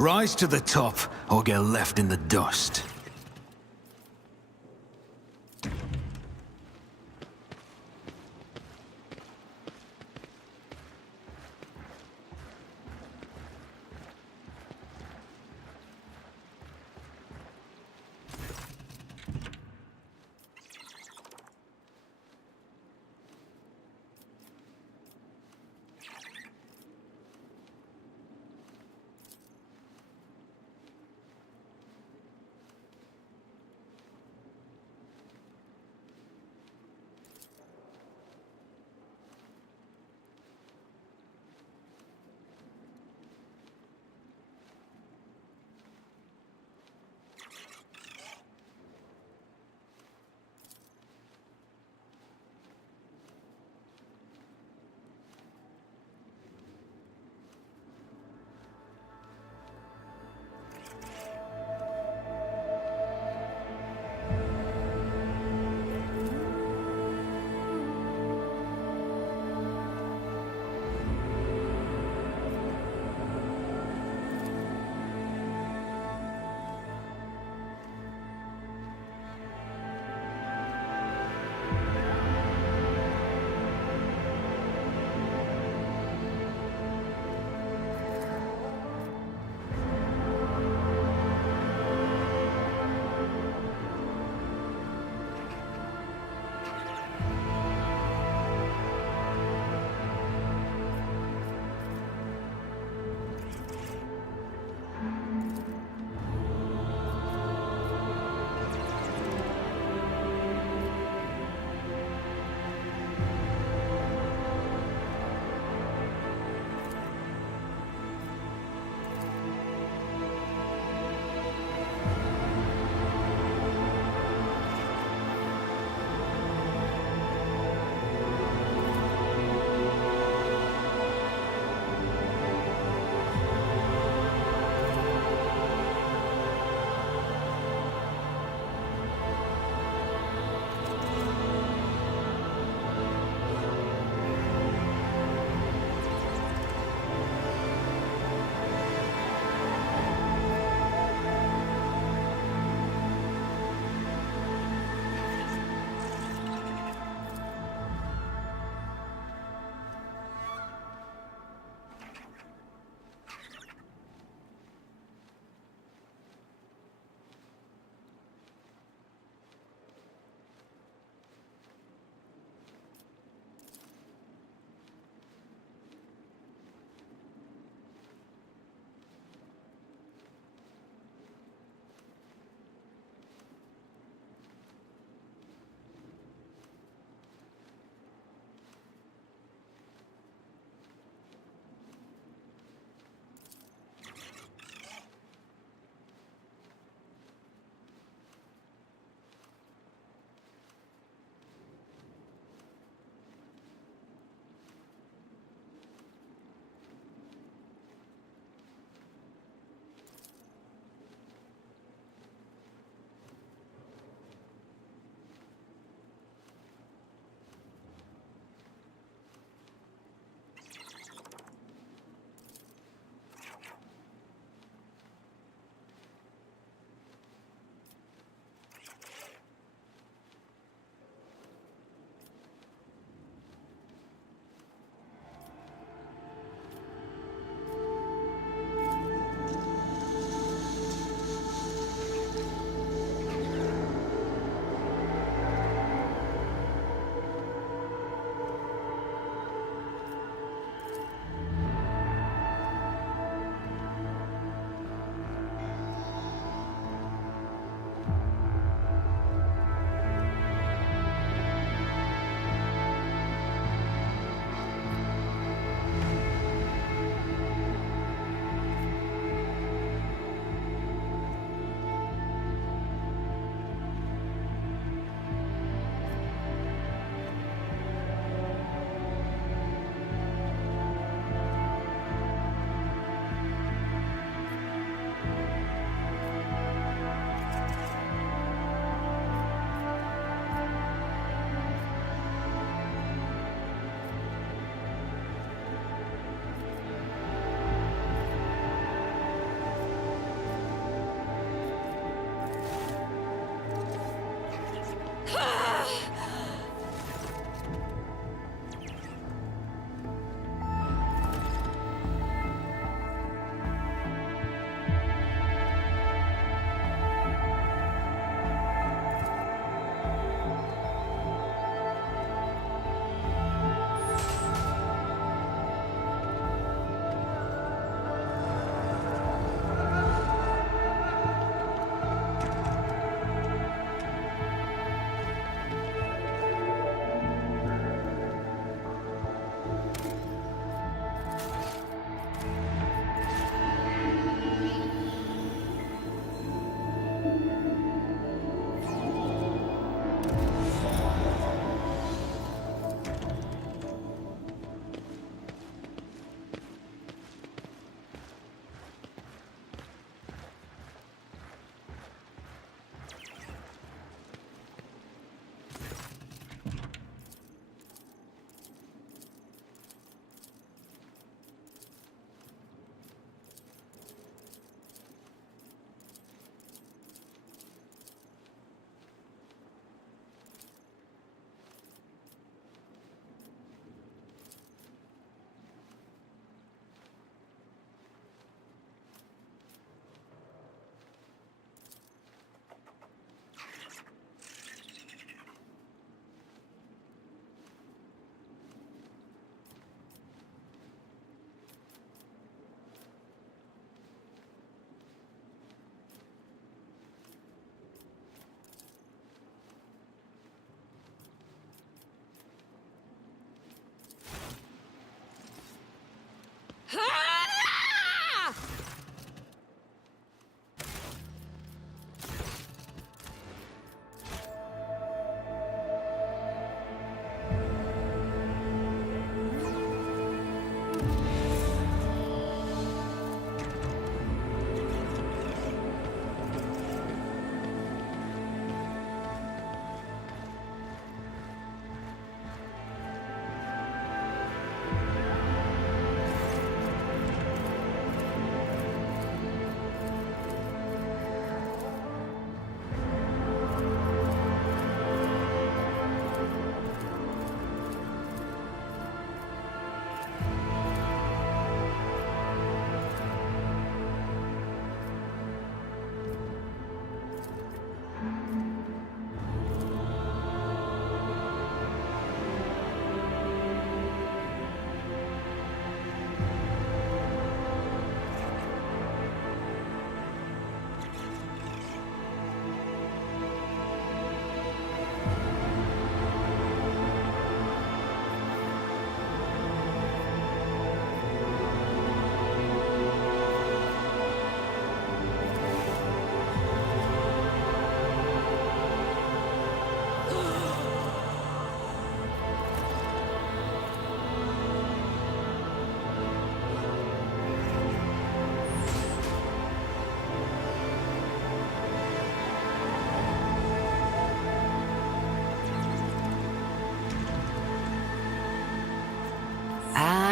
Rise to the top, or get left in the dust.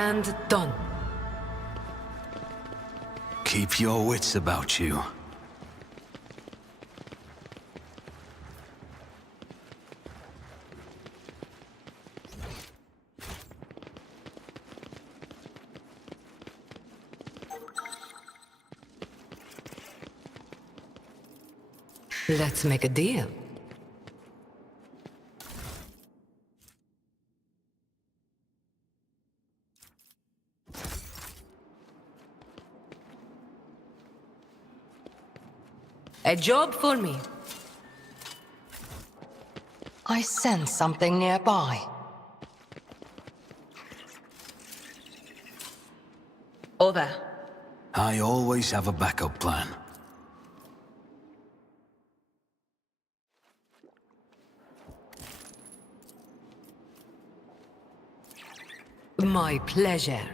and done. Keep your wits about you. Let's make a deal. A job for me. I sense something nearby. Over. I always have a backup plan. My pleasure.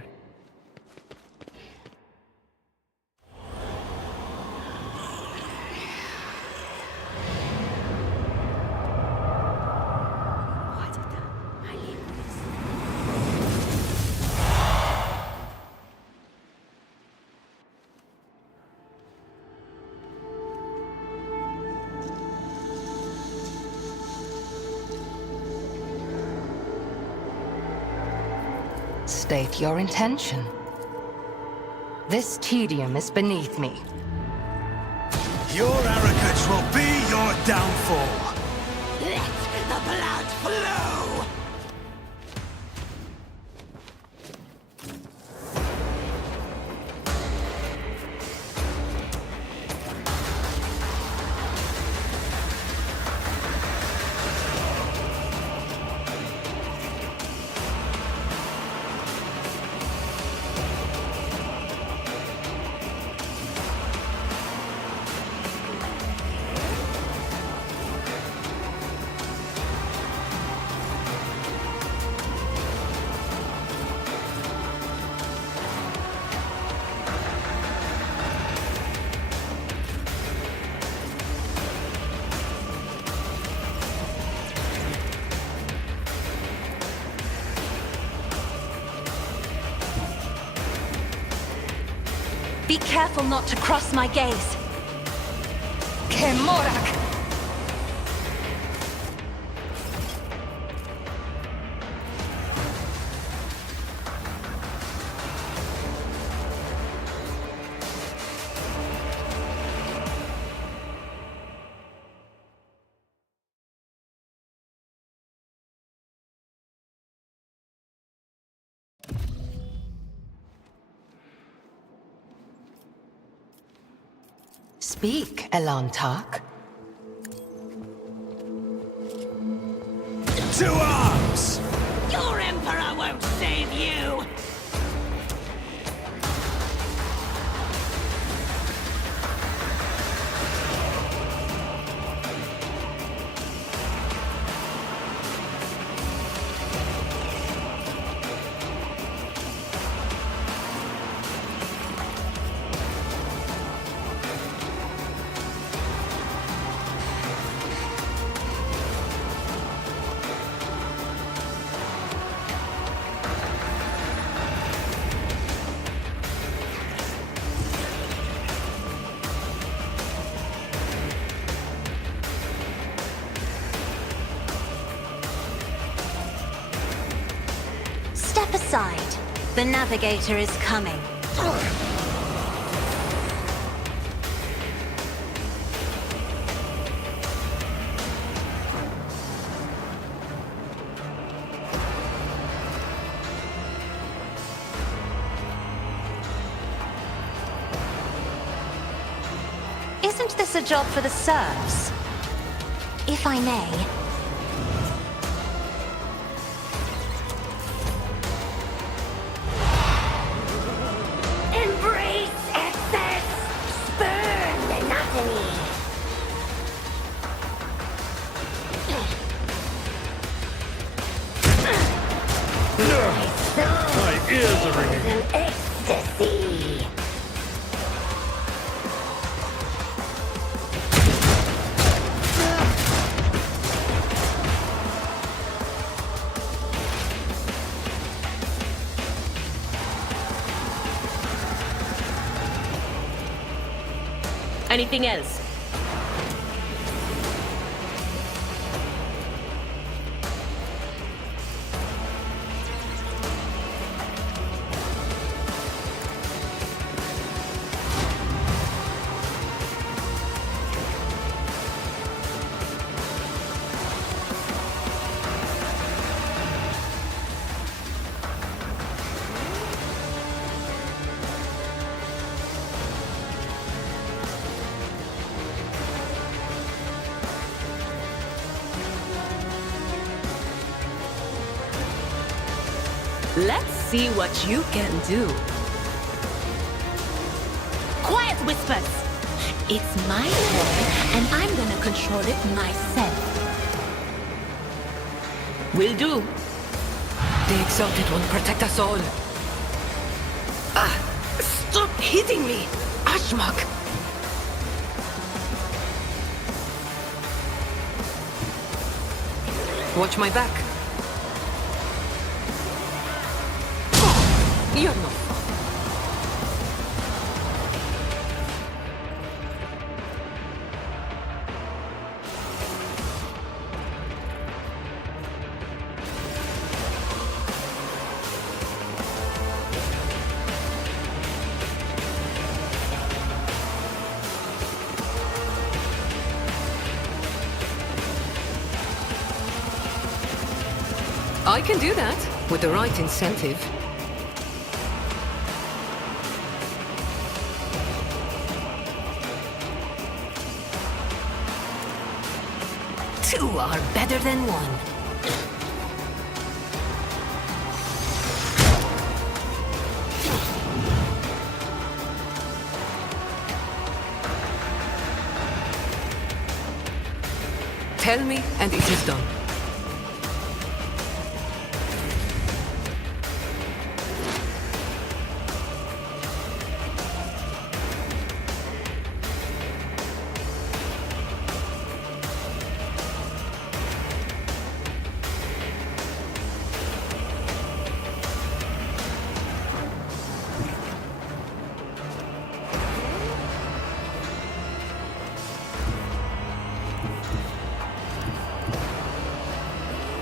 State your intention. This tedium is beneath me. Your arrogance will be your downfall. Let the blood flow! Be careful not to cross my gaze. Kemorak! Speak, Elantak. To arms! Your Emperor won't save you! Step aside. The navigator is coming. Isn't this a job for the serfs? If I may. Embrace excess! Spurn monotony! My ears are ringing. An ecstasy! Anything else? Let's see what you can do. Quiet, Whispers! It's my turn, and I'm gonna control it myself. Will do. The Exalted One protect us all. Stop hitting me, Ashmak! Watch my back. You're not fun. I can do that, with the right incentive. Two are better than one. Tell me, and it is done.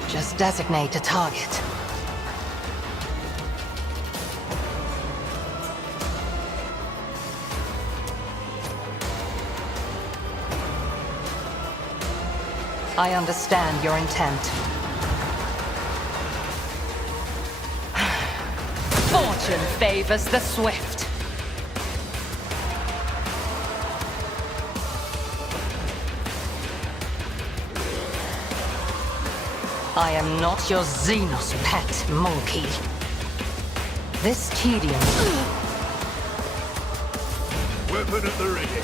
Just designate a target. I understand your intent. Fortune favors the swift. I am not your Xenos pet, monkey. This tedium... Weapon at the ready.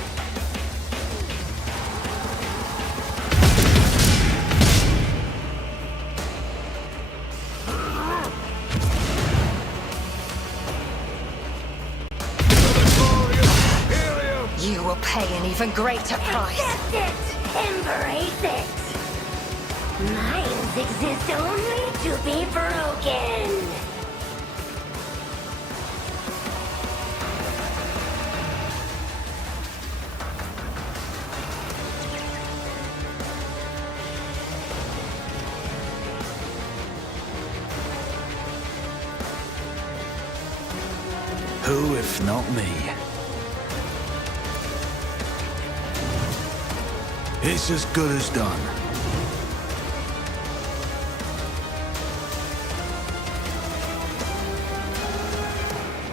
You will pay an even greater price. Accept it! Embrace it! Minds exist only to be broken! Who if not me? It's as good as done.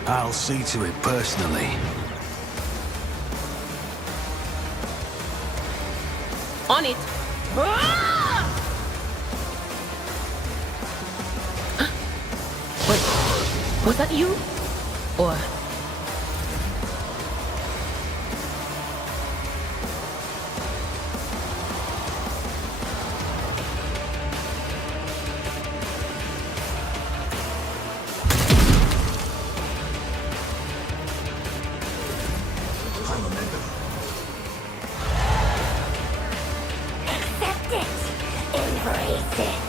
I'll see to it personally. On it! Wait, was that you? Or... Accept it! Embrace it!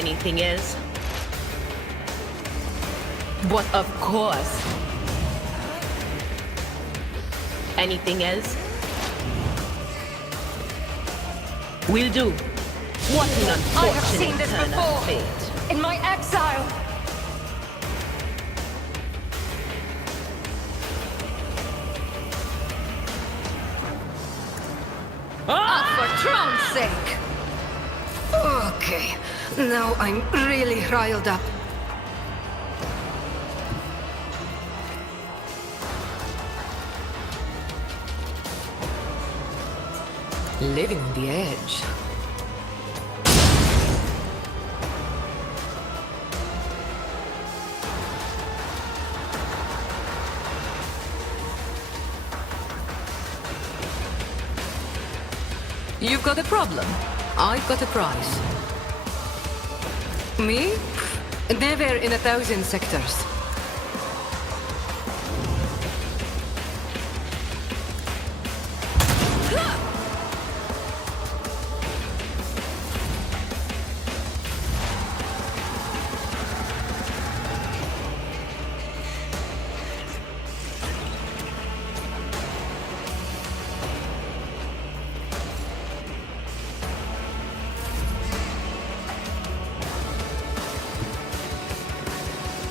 Anything else? But of course. Anything else? Will do. What an I have seen unfortunate this turn before. of fate. In my exile! For Tron's sake! Okay, now I'm really riled up. Living on the edge. You've got a problem. I've got a prize. Me? Never in 1,000 sectors.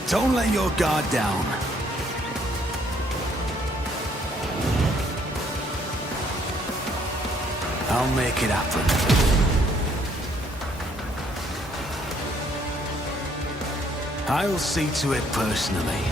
Don't let your guard down. I'll make it happen. I'll see to it personally.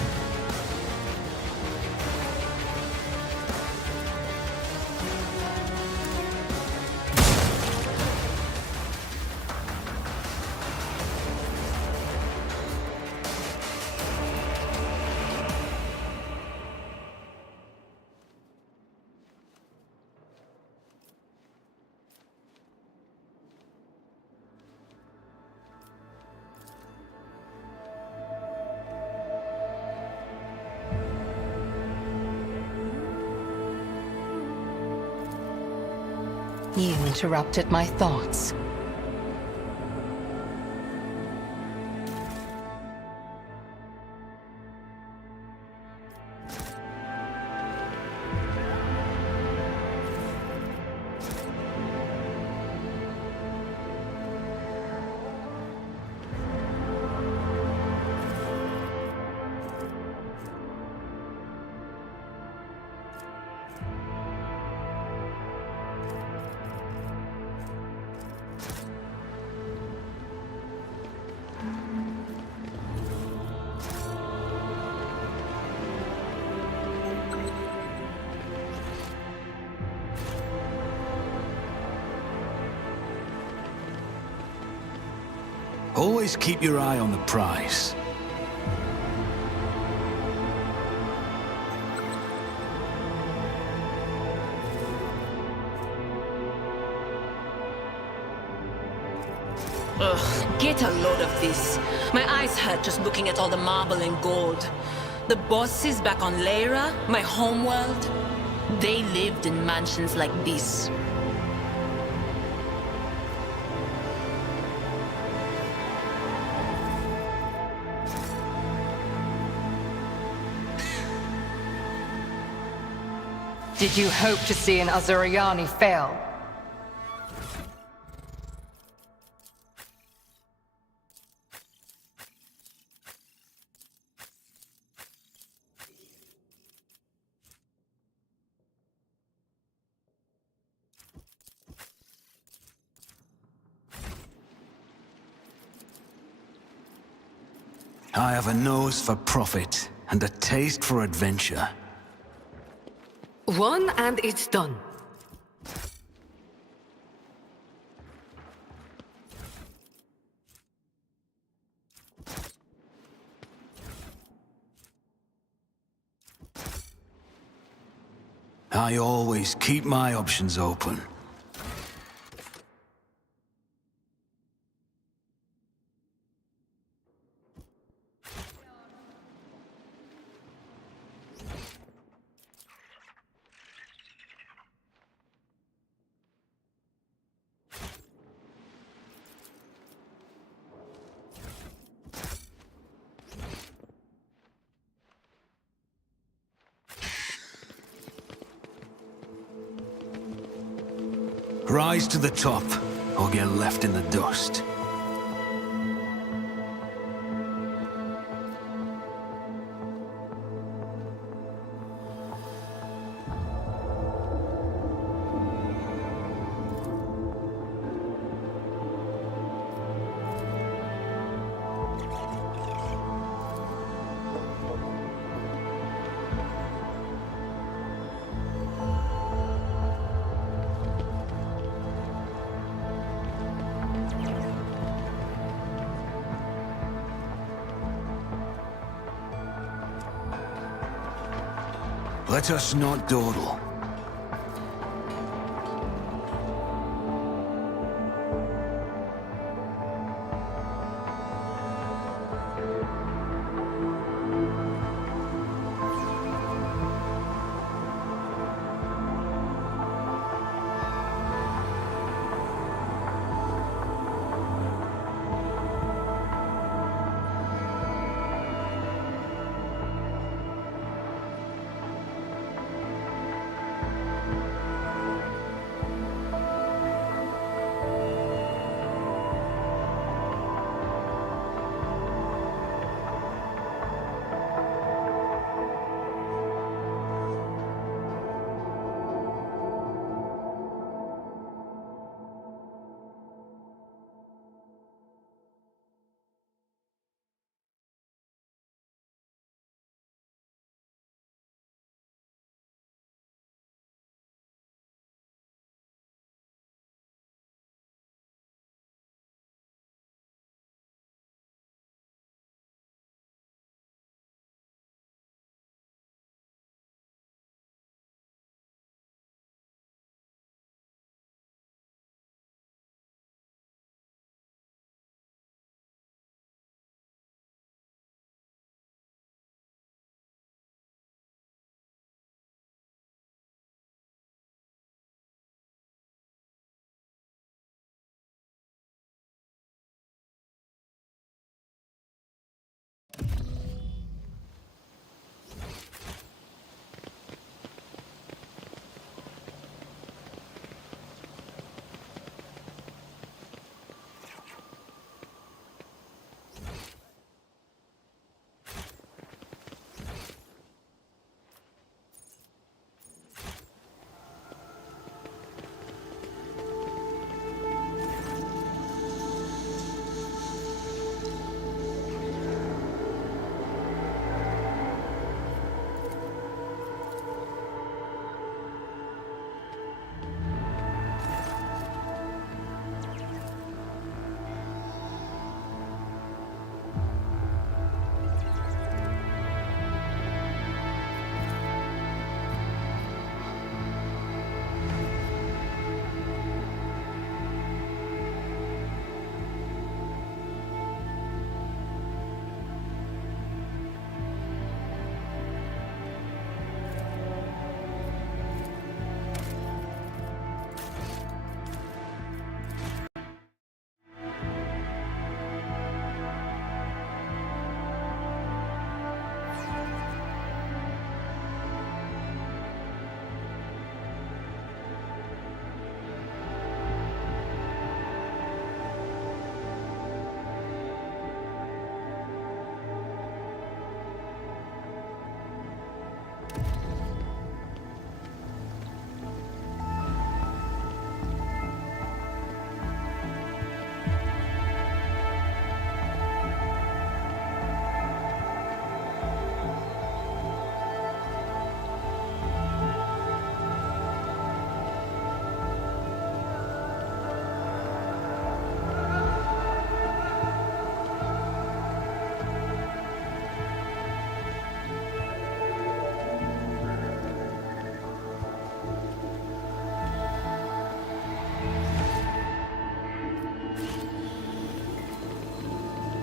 You interrupted my thoughts. Always keep your eye on the prize. Ugh, get a load of this. My eyes hurt just looking at all the marble and gold. The bosses back on Lyra, my homeworld, they lived in mansions like this. Did you hope to see an Azuriani fail? I have a nose for profit and a taste for adventure. One and it's done. I always keep my options open. Rise to the top, or get left in the dust. Let us not dawdle.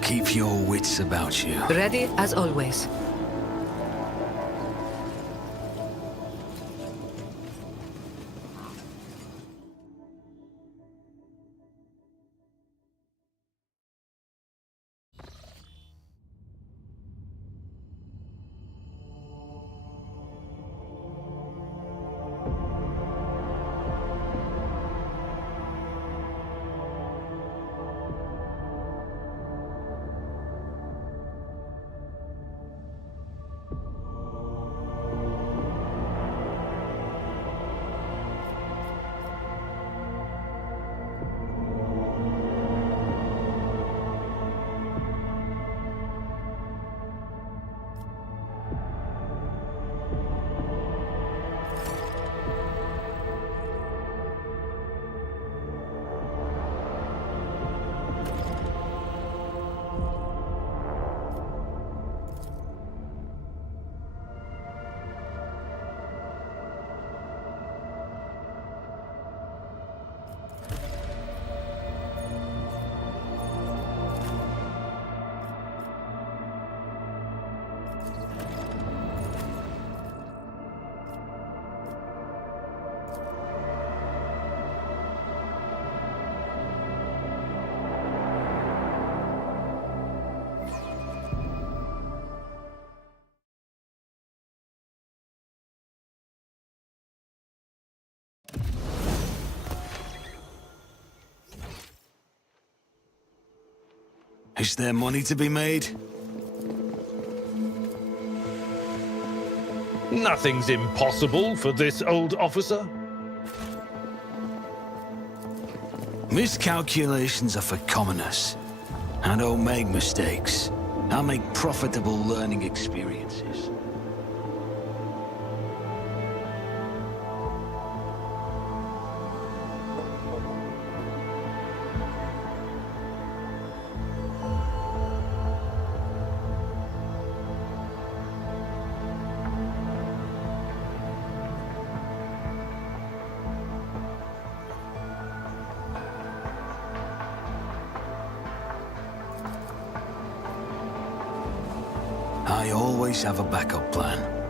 Keep your wits about you. Ready as always. Is there money to be made? Nothing's impossible for this old officer. Miscalculations are for commoners. I don't make mistakes. I make profitable learning experiences. I always have a backup plan.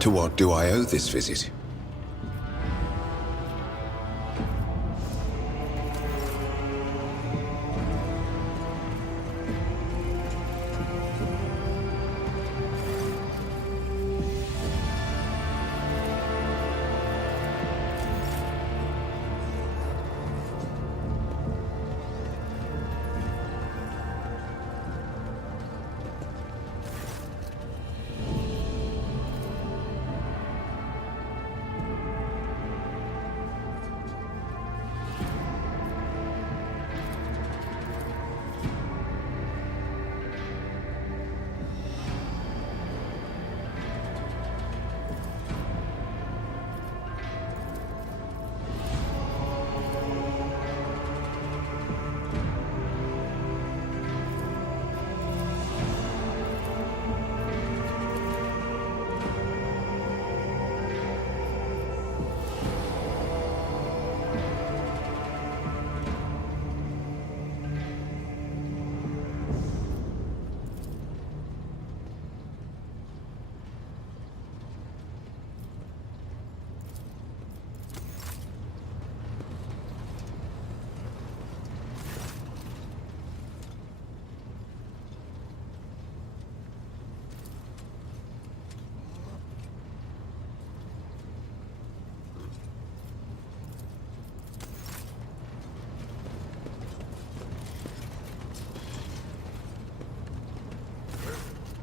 To what do I owe this visit?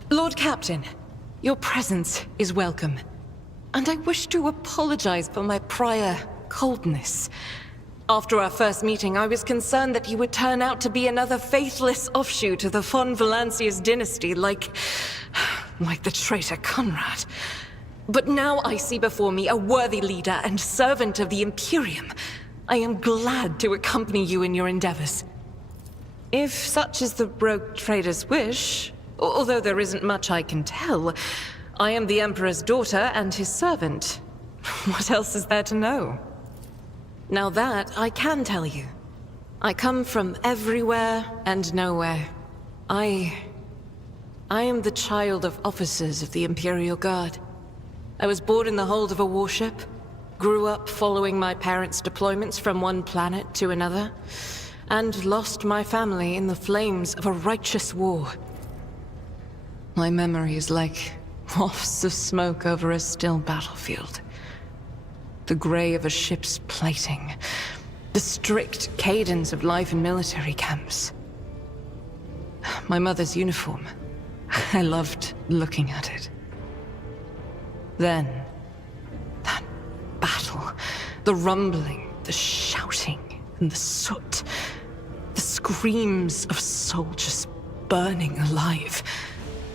Lord Captain, your presence is welcome. And I wish to apologize for my prior coldness. After our first meeting, I was concerned that you would turn out to be another faithless offshoot of the von Valancius dynasty, like the traitor Conrad. But now I see before me a worthy leader and servant of the Imperium. I am glad to accompany you in your endeavors. If such is the rogue trader's wish, although there isn't much I can tell, I am the Emperor's daughter and his servant. What else is there to know? Now that I can tell you. I come from everywhere and nowhere. I am the child of officers of the Imperial Guard. I was born in the hold of a warship, grew up following my parents' deployments from one planet to another, and lost my family in the flames of a righteous war. My memory is like wafts of smoke over a still battlefield. The gray of a ship's plating. The strict cadence of life in military camps. My mother's uniform. I loved looking at it. Then, that battle. The rumbling, the shouting, and the soot. The screams of soldiers burning alive.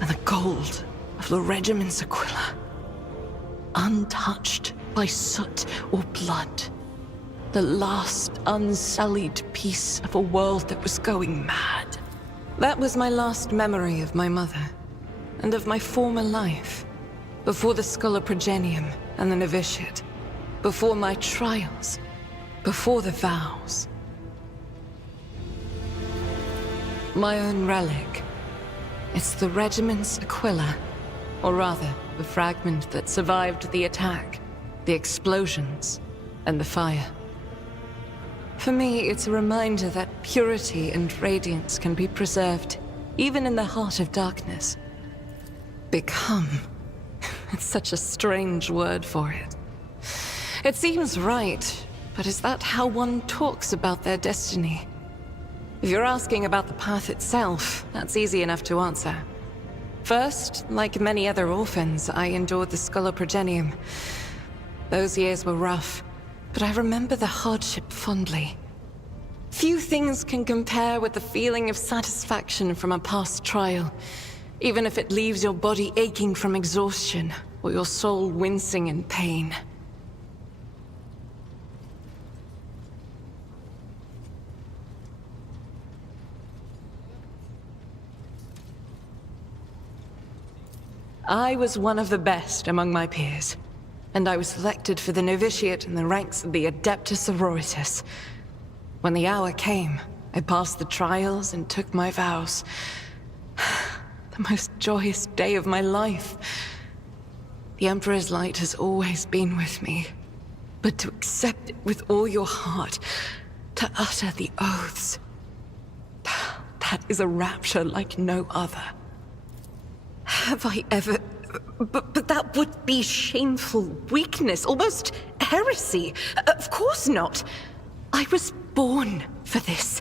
And the gold of the regiment's Aquila. Untouched by soot or blood. The last unsullied piece of a world that was going mad. That was my last memory of my mother, and of my former life. Before the Scholar Progenium and the novitiate. Before my trials. Before the vows. My own relic. It's the regiment's Aquila. Or rather, the fragment that survived the attack, the explosions, and the fire. For me, it's a reminder that purity and radiance can be preserved, even in the heart of darkness. Become. It's such a strange word for it. It seems right, but is that how one talks about their destiny? If you're asking about the path itself, that's easy enough to answer. First, like many other orphans, I endured the Scholar Progenium. Those years were rough, but I remember the hardship fondly. Few things can compare with the feeling of satisfaction from a past trial, even if it leaves your body aching from exhaustion, or your soul wincing in pain. I was one of the best among my peers, and I was selected for the novitiate in the ranks of the Adeptus Sororitas. When the hour came, I passed the trials and took my vows. The most joyous day of my life. The Emperor's light has always been with me. But to accept it with all your heart, to utter the oaths, that is a rapture like no other. Have I ever... But that would be shameful weakness, almost heresy. Of course not. I was born for this.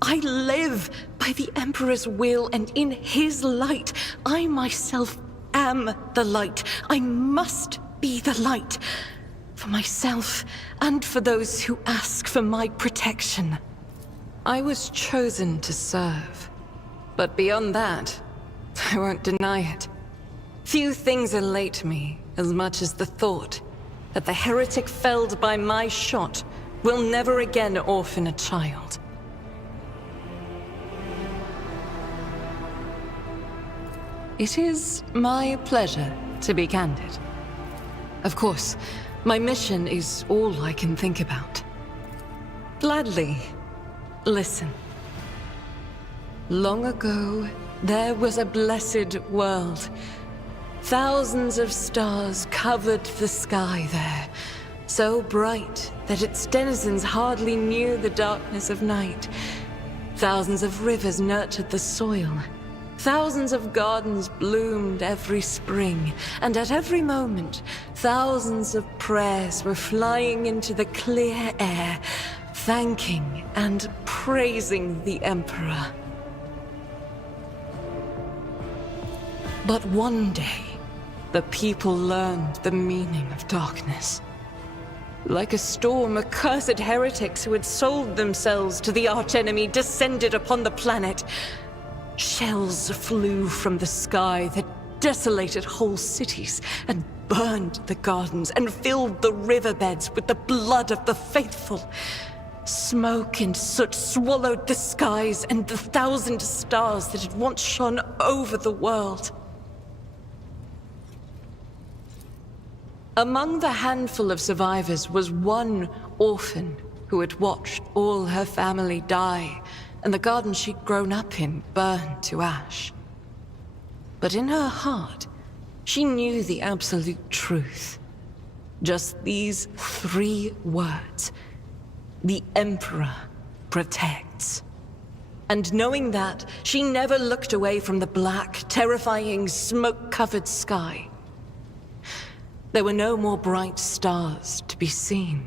I live by the Emperor's will, and in his light, I myself am the light. I must be the light. For myself, and for those who ask for my protection. I was chosen to serve. But beyond that, I won't deny it. Few things elate me as much as the thought that the heretic felled by my shot will never again orphan a child. It is my pleasure to be candid. Of course, my mission is all I can think about. Gladly, listen. Long ago, there was a blessed world. Thousands of stars covered the sky there, so bright that its denizens hardly knew the darkness of night. Thousands of rivers nurtured the soil. Thousands of gardens bloomed every spring, and at every moment, thousands of prayers were flying into the clear air, thanking and praising the Emperor. But one day, the people learned the meaning of darkness. Like a storm, accursed heretics who had sold themselves to the archenemy descended upon the planet. Shells flew from the sky that desolated whole cities and burned the gardens and filled the riverbeds with the blood of the faithful. Smoke and soot swallowed the skies and the 1,000 stars that had once shone over the world. Among the handful of survivors was one orphan who had watched all her family die, and the garden she'd grown up in burned to ash. But in her heart, she knew the absolute truth. Just these 3 words. The Emperor protects. And knowing that, she never looked away from the black, terrifying, smoke-covered sky. There were no more bright stars to be seen,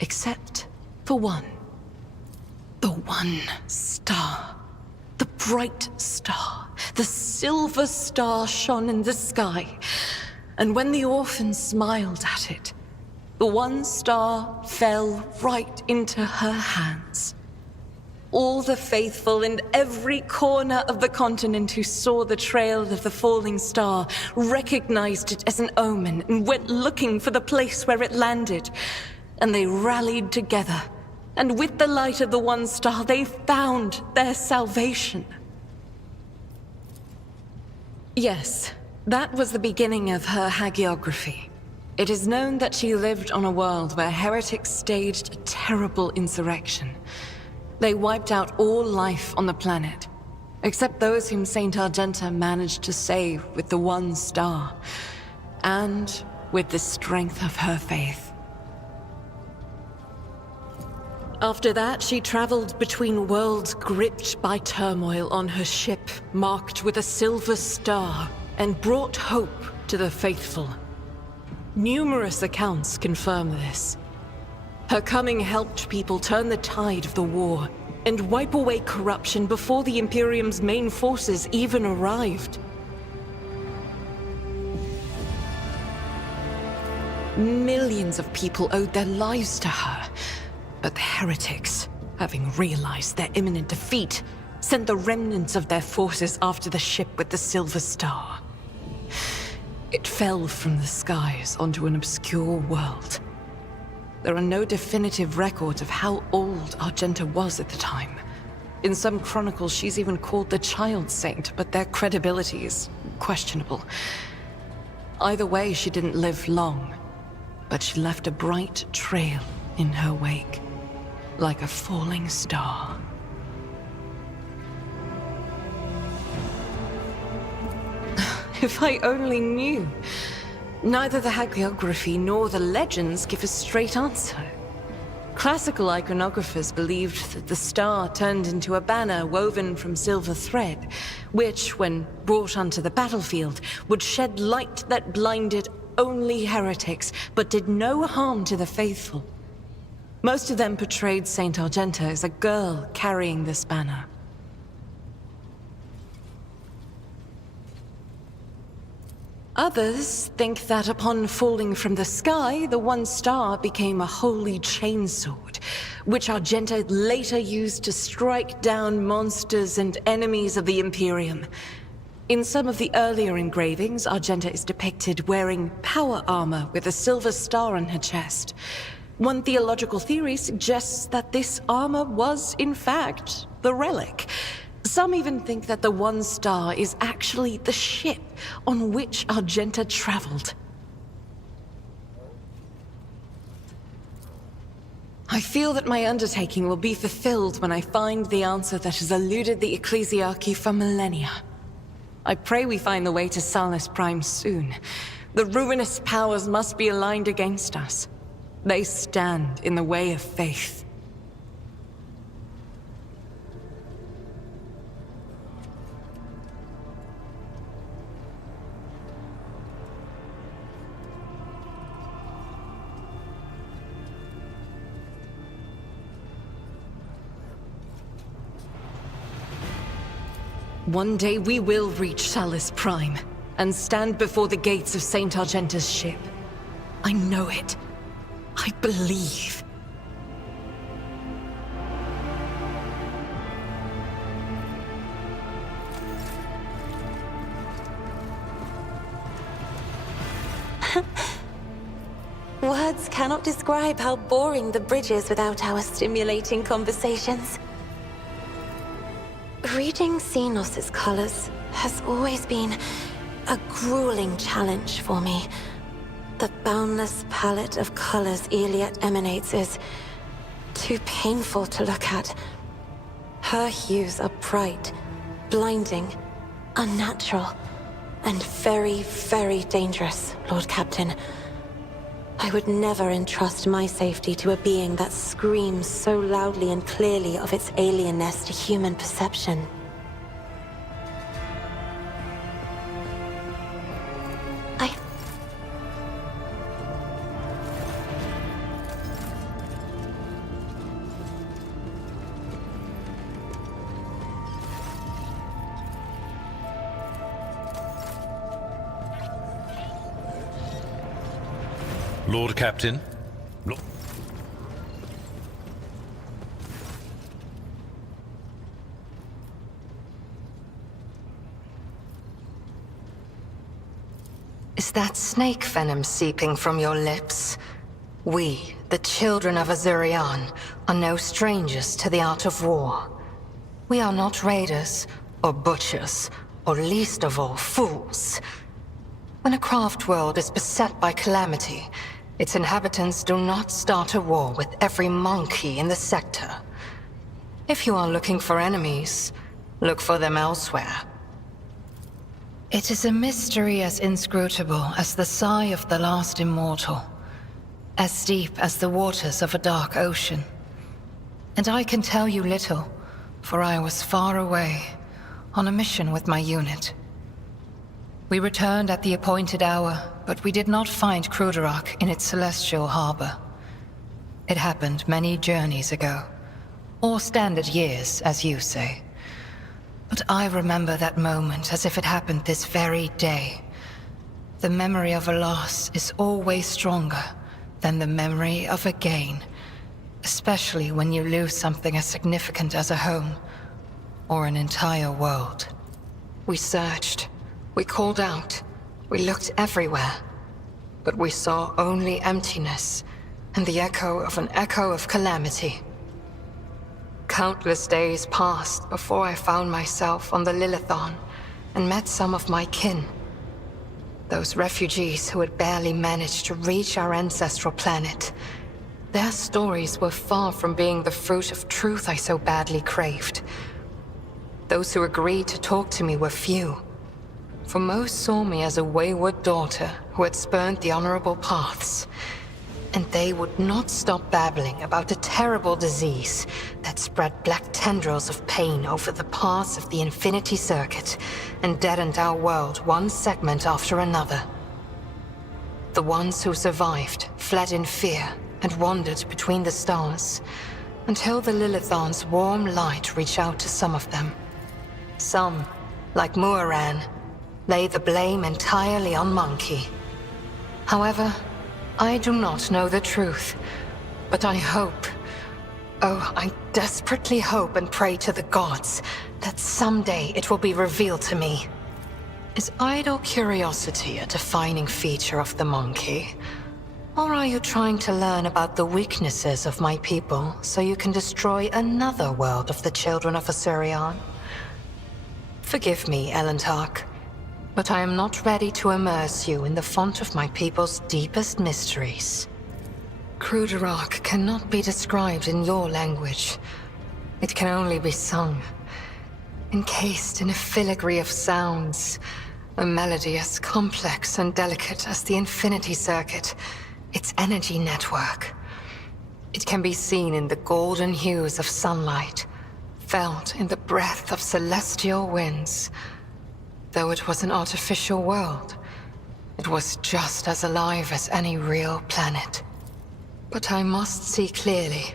except for one. The one star. The bright star. The silver star shone in the sky. And when the orphan smiled at it, the one star fell right into her hands. All the faithful in every corner of the continent who saw the trail of the falling star recognized it as an omen and went looking for the place where it landed. And they rallied together, and with the light of the one star, they found their salvation. Yes, that was the beginning of her hagiography. It is known that she lived on a world where heretics staged a terrible insurrection. They wiped out all life on the planet, except those whom Saint Argenta managed to save with the one star, and with the strength of her faith. After that, she traveled between worlds gripped by turmoil on her ship, marked with a silver star, and brought hope to the faithful. Numerous accounts confirm this. Her coming helped people turn the tide of the war and wipe away corruption before the Imperium's main forces even arrived. Millions of people owed their lives to her, but the heretics, having realized their imminent defeat, sent the remnants of their forces after the ship with the Silver Star. It fell from the skies onto an obscure world. There are no definitive records of how old Argenta was at the time. In some chronicles, she's even called the Child Saint, but their credibility is questionable. Either way, she didn't live long, but she left a bright trail in her wake, like a falling star. If I only knew. Neither the hagiography nor the legends give a straight answer. Classical iconographers believed that the star turned into a banner woven from silver thread, which, when brought onto the battlefield, would shed light that blinded only heretics, but did no harm to the faithful. Most of them portrayed Saint Argenta as a girl carrying this banner. Others think that upon falling from the sky, the one star became a holy chainsword, which Argenta later used to strike down monsters and enemies of the Imperium. In some of the earlier engravings, Argenta is depicted wearing power armor with a silver star on her chest. One theological theory suggests that this armor was, in fact, the relic. Some even think that the one star is actually the ship on which Argenta traveled. I feel that my undertaking will be fulfilled when I find the answer that has eluded the Ecclesiarchy for millennia. I pray we find the way to Salus Prime soon. The ruinous powers must be aligned against us. They stand in the way of faith. One day we will reach Salus Prime, and stand before the gates of Saint Argenta's ship. I know it. I believe. Words cannot describe how boring the bridge is without our stimulating conversations. Reading Xenos' colors has always been a grueling challenge for me. The boundless palette of colors Iliad emanates is too painful to look at. Her hues are bright, blinding, unnatural, and very, very dangerous, Lord Captain. I would never entrust my safety to a being that screams so loudly and clearly of its alienness to human perception. Lord Captain. Is that snake venom seeping from your lips? We, the children of Azurian, are no strangers to the art of war. We are not raiders, or butchers, or least of all, fools. When a craft world is beset by calamity, its inhabitants do not start a war with every monkey in the sector. If you are looking for enemies, look for them elsewhere. It is a mystery as inscrutable as the sigh of the last immortal, as deep as the waters of a dark ocean. And I can tell you little, for I was far away, on a mission with my unit. We returned at the appointed hour, but we did not find Kruderak in its celestial harbor. It happened many journeys ago, or standard years, as you say. But I remember that moment as if it happened this very day. The memory of a loss is always stronger than the memory of a gain, especially when you lose something as significant as a home, or an entire world. We searched. We called out, we looked everywhere, but we saw only emptiness and the echo of calamity. Countless days passed before I found myself on the Lilithon and met some of my kin. Those refugees who had barely managed to reach our ancestral planet. Their stories were far from being the fruit of truth I so badly craved. Those who agreed to talk to me were few. for most saw me as a wayward daughter who had spurned the honorable paths. And they would not stop babbling about a terrible disease that spread black tendrils of pain over the paths of the Infinity Circuit and deadened our world one segment after another. The ones who survived fled in fear and wandered between the stars, until the Lilithan's warm light reached out to some of them. Some, like Muaran, lay the blame entirely on Monkey. However, I do not know the truth, but I hope, I desperately hope and pray to the gods that someday it will be revealed to me. Is idle curiosity a defining feature of the Monkey? Or are you trying to learn about the weaknesses of my people so you can destroy another world of the children of Asuryan? Forgive me, Elentark, but I am not ready to immerse you in the font of my people's deepest mysteries. Krudarok cannot be described in your language. It can only be sung, encased in a filigree of sounds, a melody as complex and delicate as the Infinity Circuit, its energy network. It can be seen in the golden hues of sunlight, felt in the breath of celestial winds. Though it was an artificial world, it was just as alive as any real planet. But I must see clearly,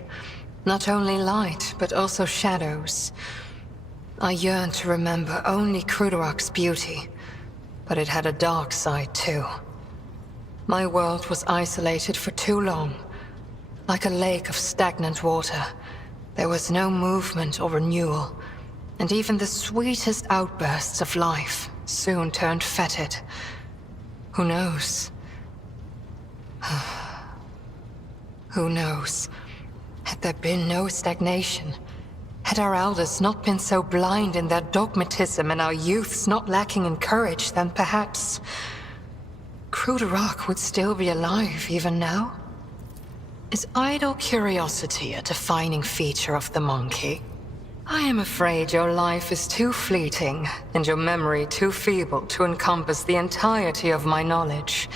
not only light, but also shadows. I yearn to remember only Krudarok's beauty, but it had a dark side too. My world was isolated for too long. Like a lake of stagnant water, there was no movement or renewal, and even the sweetest outbursts of life soon turned fetid. Who knows? Who knows? Had there been no stagnation, had our elders not been so blind in their dogmatism and our youths not lacking in courage, then perhaps Krudarok would still be alive even now? Is idle curiosity a defining feature of the Monkey? I am afraid your life is too fleeting, and your memory too feeble to encompass the entirety of my knowledge.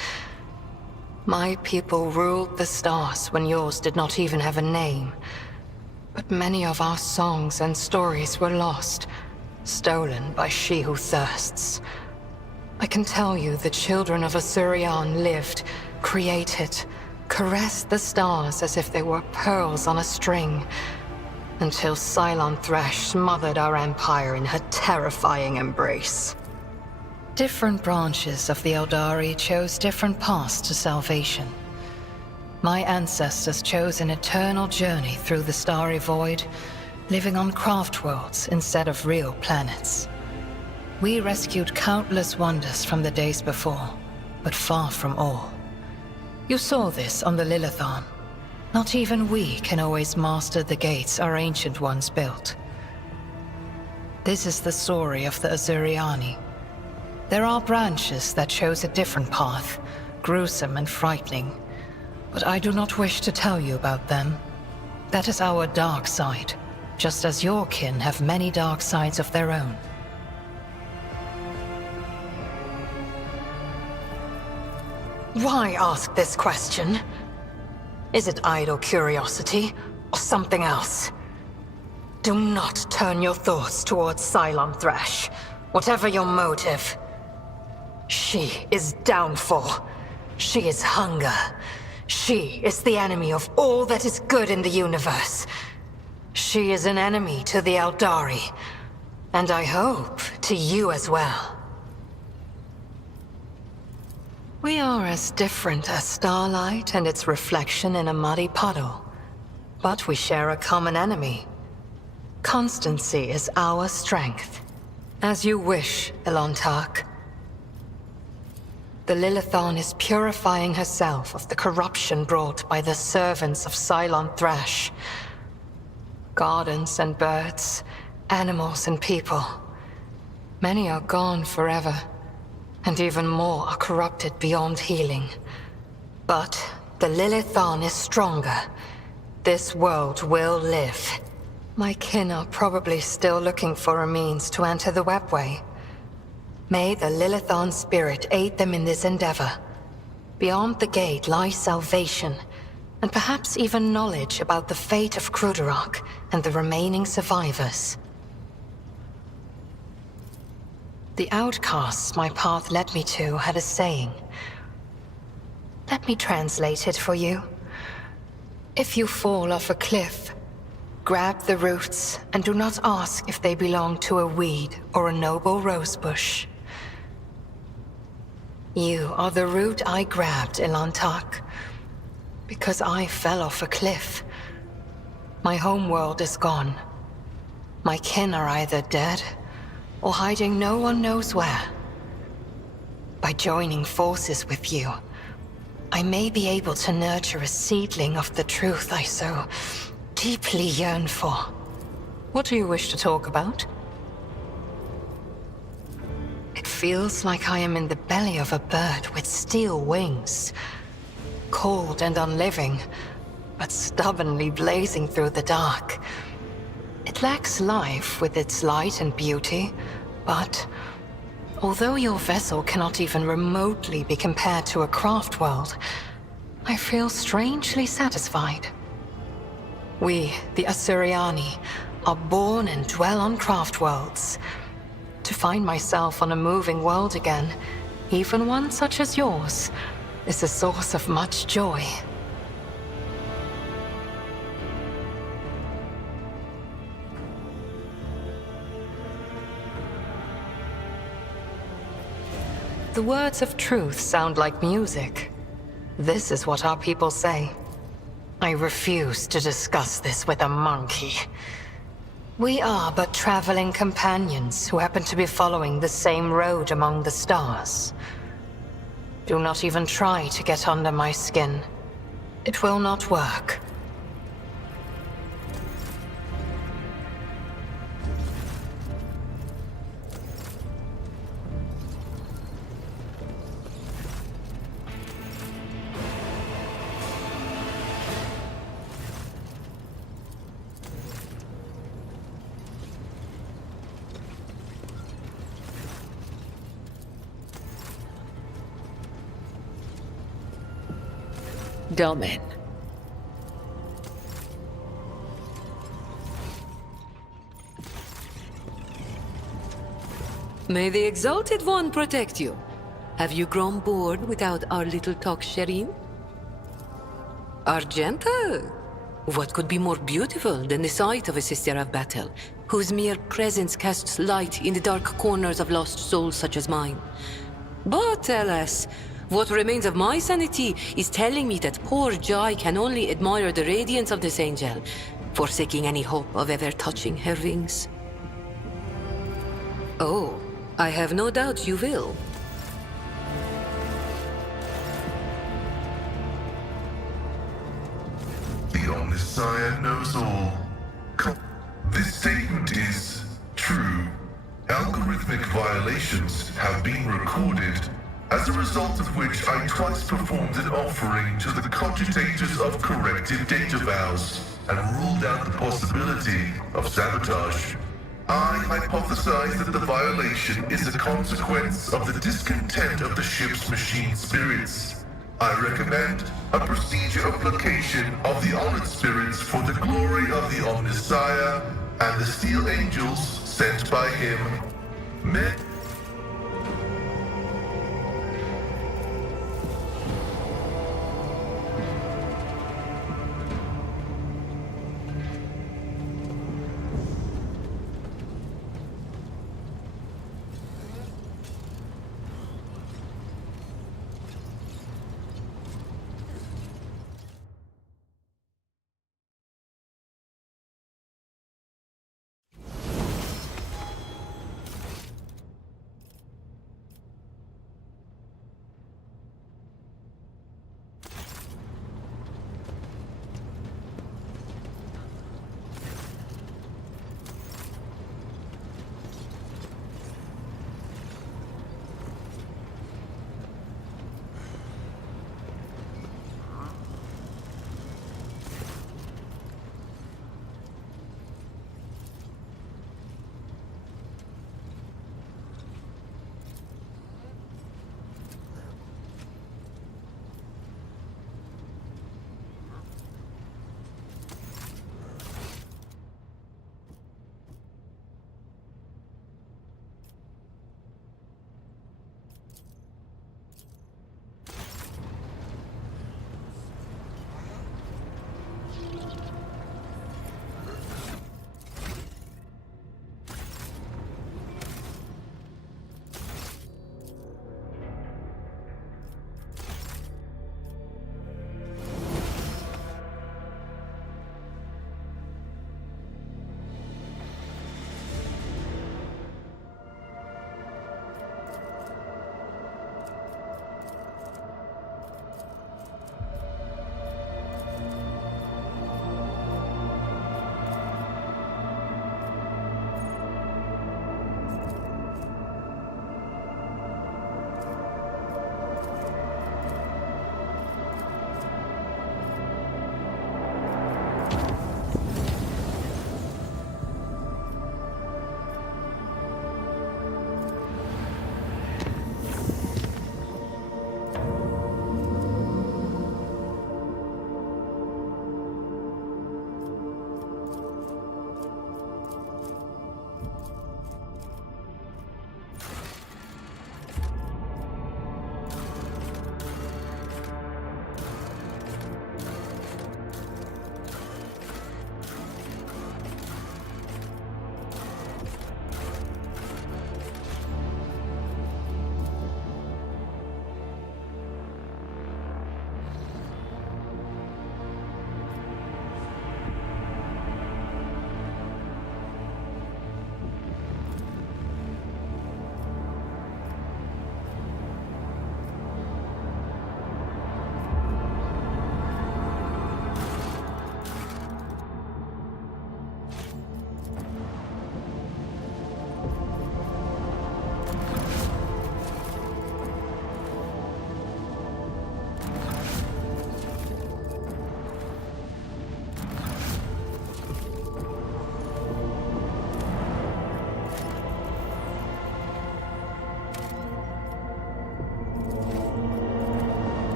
My people ruled the stars when yours did not even have a name. But many of our songs and stories were lost, stolen by she who thirsts. I can tell you the children of Asuryan lived, created, caressed the stars as if they were pearls on a string, until Cylon Thresh smothered our empire in her terrifying embrace. Different branches of the Eldari chose different paths to salvation. My ancestors chose an eternal journey through the starry void, living on craft worlds instead of real planets. We rescued countless wonders from the days before, but far from all. You saw this on the Lilithan. Not even we can always master the gates our ancient ones built. This is the story of the Azuryani. There are branches that chose a different path, gruesome and frightening, but I do not wish to tell you about them. That is our dark side, just as your kin have many dark sides of their own. Why ask this question? Is it idle curiosity, or something else? Do not turn your thoughts towards Cylon Thresh, whatever your motive. She is downfall. She is hunger. She is the enemy of all that is good in the universe. She is an enemy to the Eldari, and I hope to you as well. We are as different as starlight and its reflection in a muddy puddle. But we share a common enemy. Constancy is our strength. As you wish, Elentark. The Lilithan is purifying herself of the corruption brought by the servants of Cylon Thresh. Gardens and birds, animals and people. Many are gone forever. And even more are corrupted beyond healing. But the Lilithan is stronger. This world will live. My kin are probably still looking for a means to enter the webway. May the Lilithon spirit aid them in this endeavor. Beyond the gate lies salvation, and perhaps even knowledge about the fate of Kruderok and the remaining survivors. The outcasts my path led me to had a saying. Let me translate it for you. If you fall off a cliff, grab the roots and do not ask if they belong to a weed or a noble rosebush. You are the root I grabbed, Ilantak, because I fell off a cliff. My homeworld is gone. My kin are either dead or hiding no one knows where. By joining forces with you, I may be able to nurture a seedling of the truth I so deeply yearn for. What do you wish to talk about? It feels like I am in the belly of a bird with steel wings. Cold and unliving, but stubbornly blazing through the dark. It lacks life with its light and beauty, but although your vessel cannot even remotely be compared to a craft world, I feel strangely satisfied. We, the Asuriani, are born and dwell on craft worlds. To find myself on a moving world again, even one such as yours, is a source of much joy. The words of truth sound like music. This is what our people say. I refuse to discuss this with a monkey. We are but traveling companions who happen to be following the same road among the stars. Do not even try to get under my skin. It will not work. Domin. May the Exalted One protect you. Have you grown bored without our little talk, Shireen? Argenta? What could be more beautiful than the sight of a sister of battle, whose mere presence casts light in the dark corners of lost souls such as mine? But alas, what remains of my sanity is telling me that poor Jai can only admire the radiance of this angel, forsaking any hope of ever touching her wings. Oh, I have no doubt you will. The Omnissiah knows all. This statement is true. Algorithmic violations have been recorded, as a result of which I twice performed an offering to the cogitators of corrective data vows and ruled out the possibility of sabotage. I hypothesize that the violation is a consequence of the discontent of the ship's machine spirits. I recommend a procedure of placation of the honored spirits for the glory of the Omnissiah and the steel angels sent by him.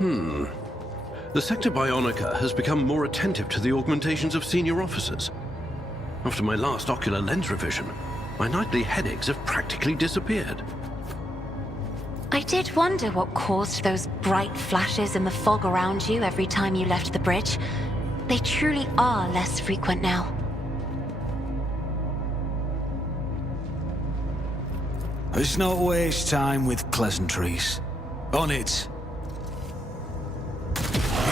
The Sector Bionica has become more attentive to the augmentations of senior officers. After my last ocular lens revision, my nightly headaches have practically disappeared. I did wonder what caused those bright flashes in the fog around you every time you left the bridge. They truly are less frequent now. Let's not waste time with pleasantries. On it.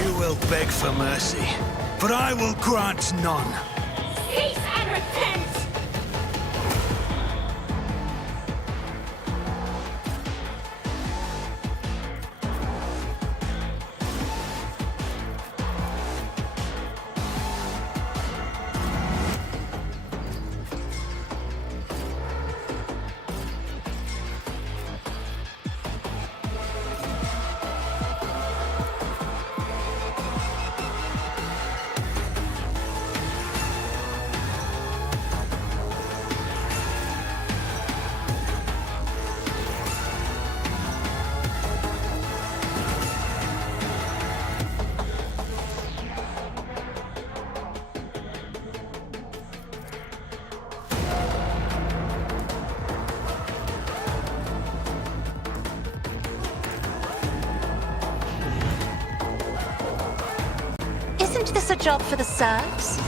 You will beg for mercy, but I will grant none. Cease and repent! Isn't this a job for the serfs?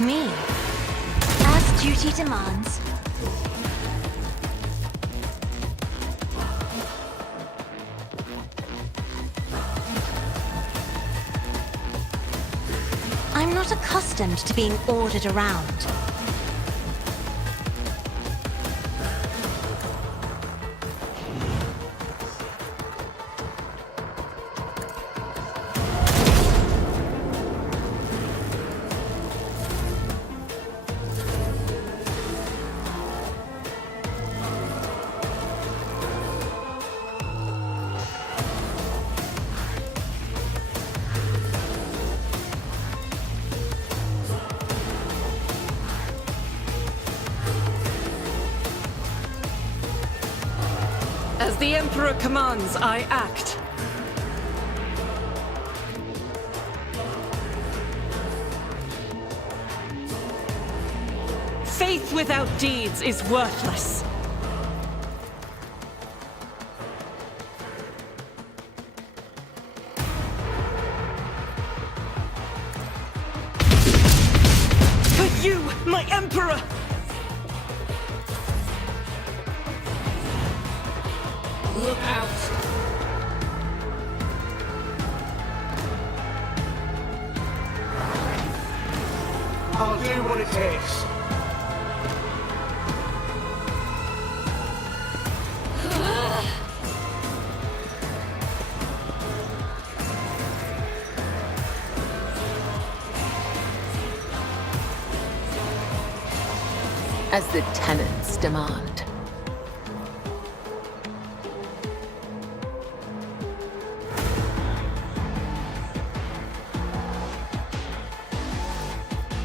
Me? As duty demands. I'm not accustomed to being ordered around. As the Emperor commands, I act. Faith without deeds is worthless. For you, my Emperor! Look out! I'll do what it takes. As the tenants demand.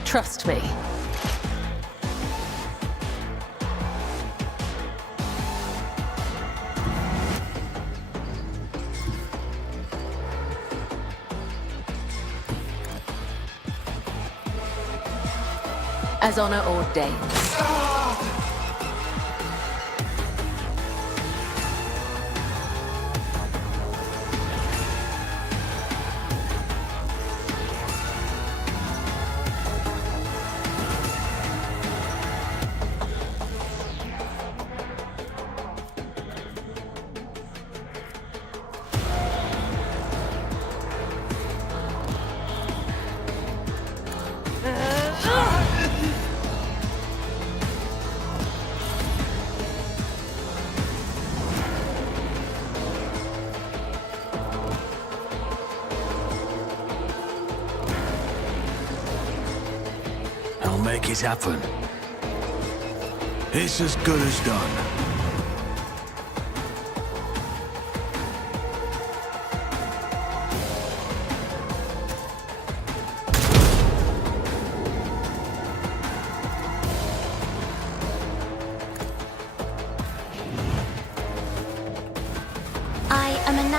Trust me. As honor ordains. I'll make it happen. It's as good as done.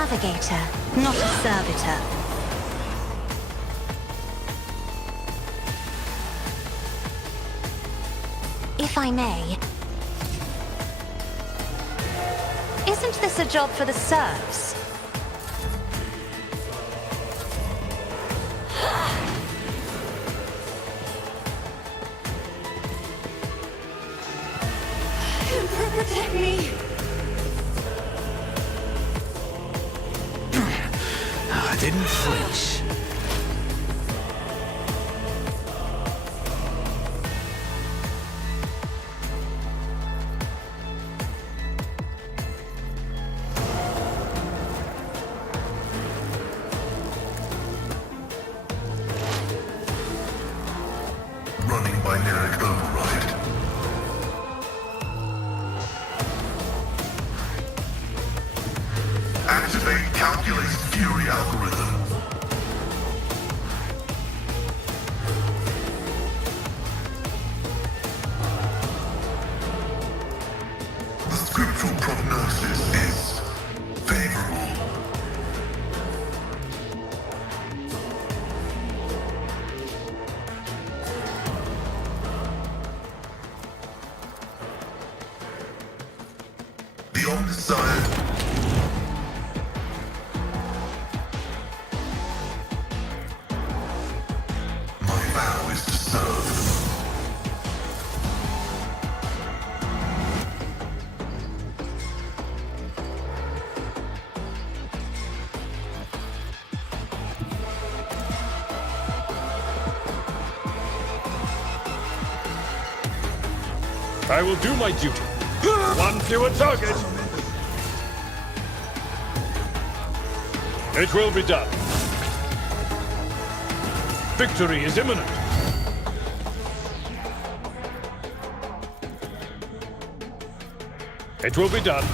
navigator, not a servitor. If I may, isn't this a job for the serfs? Protect me! I didn't flinch. Running binaric override. Activate calculated fury algorithm. The scriptural prognosis is favorable. The Omniscient. My vow is to serve. I will do my duty. One fewer target. It will be done. Victory is imminent. It will be done.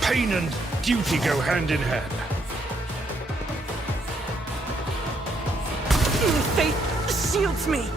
Pain and duty go hand in hand. Faith shields me.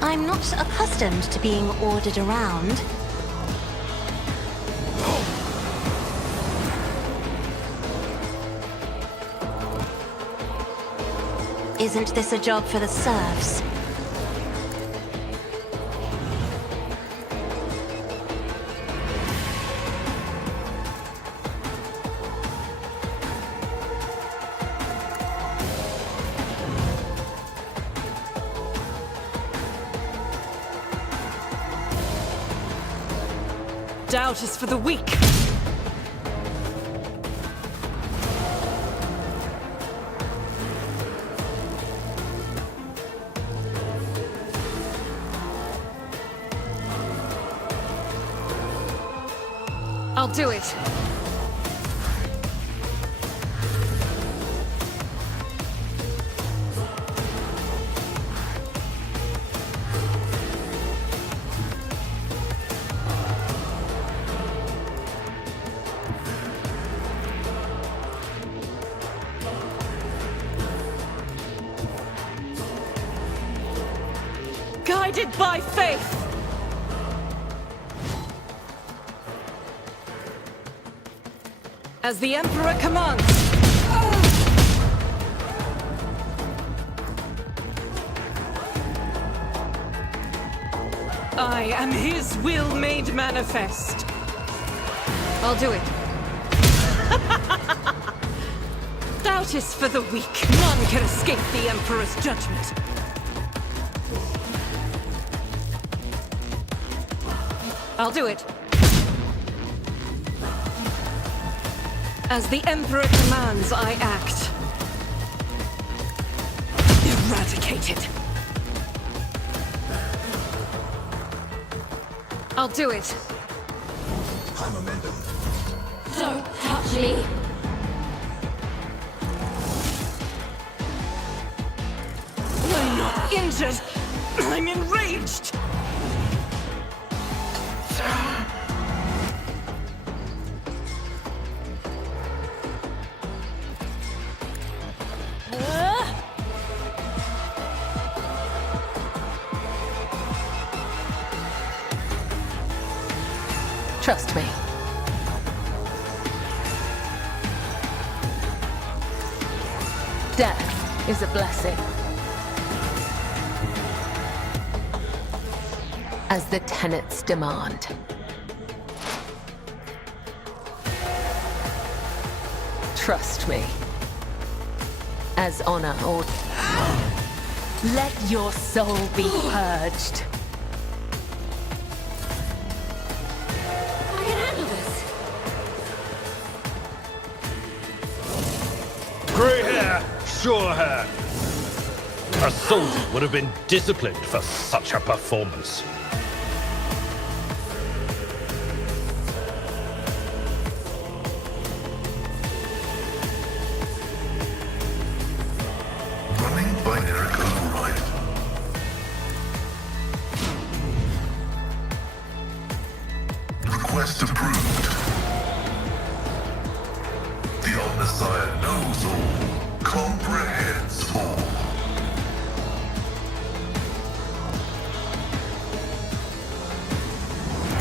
I'm not accustomed to being ordered around. Isn't this a job for the serfs? Doubt is for the weak. I'll do it. Guided by faith! As the Emperor commands! I am his will made manifest. I'll do it. Doubt is for the weak. None can escape the Emperor's judgment. I'll do it. As the Emperor commands, I act. eradicated. I'll do it. High momentum. Don't touch me! I'm not injured. I'm enraged. Trust me. Death is a blessing. As the tenets demand. Trust me. As honor or... Let your soul be purged. I can handle this. Grey hair, sure hair. A soldier would have been disciplined for such a performance. Running binary override. Request approved. The Omnissiah knows all, comprehends all.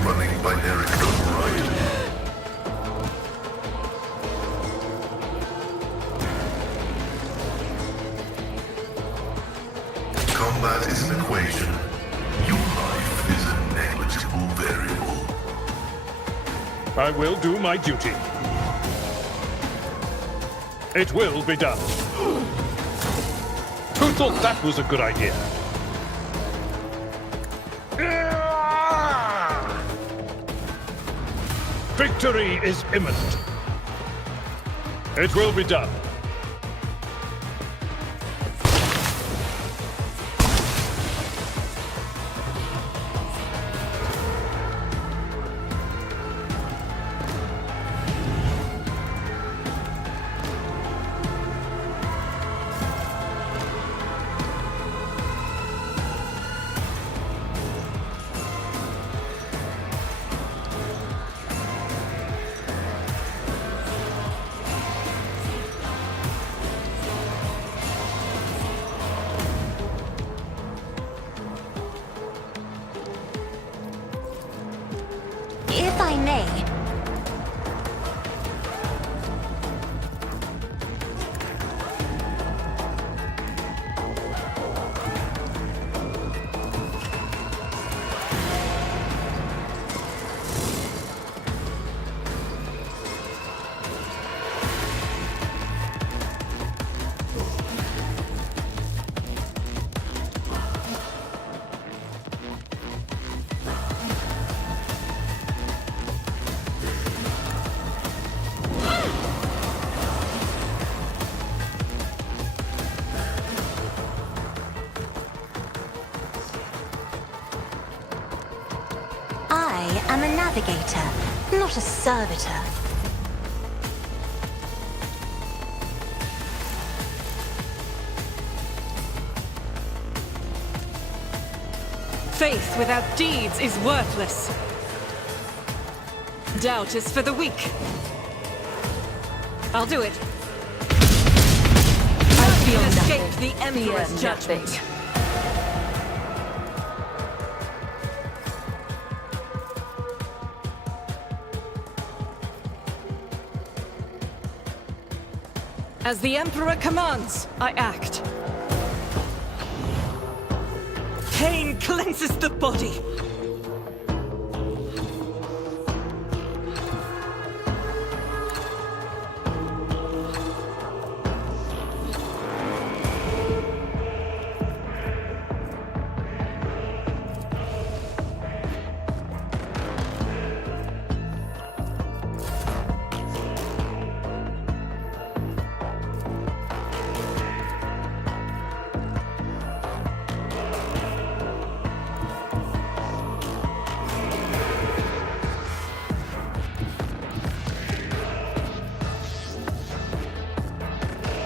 Running binary override. Combat is an equation. Your life is a negligible variable. I will do my duty. It will be done. Who thought that was a good idea? Victory is imminent. It will be done. If I may, I am a navigator, not a servitor. Faith without deeds is worthless. Doubt is for the weak. I'll do it. I feel escape the Emperor's judgment. As the Emperor commands, I act. Pain cleanses the body.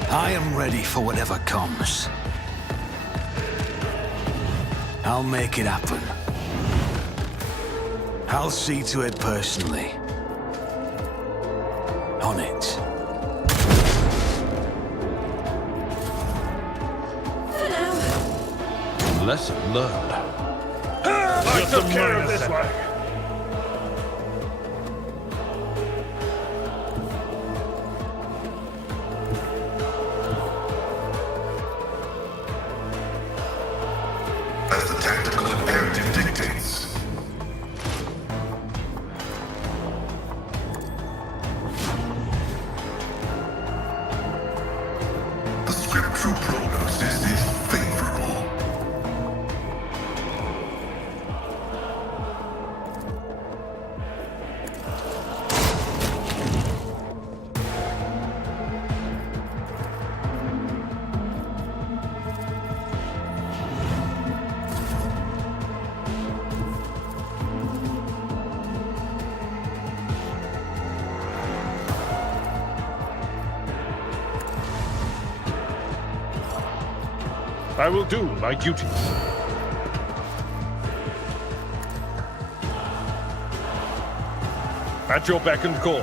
I am ready for whatever comes. I'll make it happen. I'll see to it personally. On it. For now. Lesson learned. I took care of this one. As the tactical imperative dictates. The scriptural prognosis is favorable. I will do my duty. At your beck and call.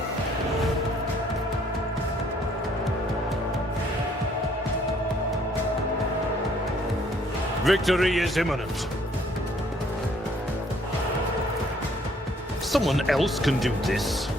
Victory is imminent. Someone else can do this.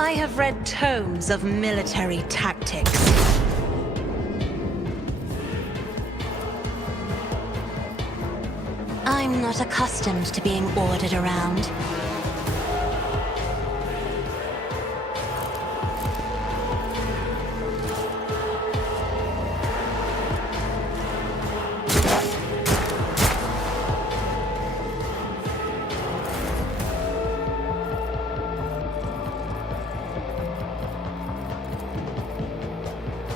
I have read tomes of military tactics. I'm not accustomed to being ordered around.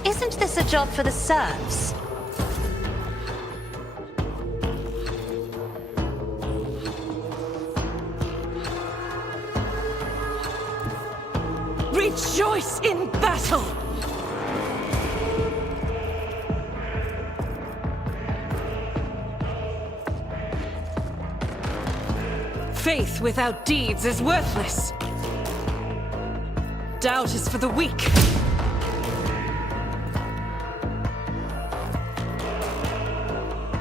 Isn't this a job for the serfs? Rejoice in battle! Faith without deeds is worthless. Doubt is for the weak.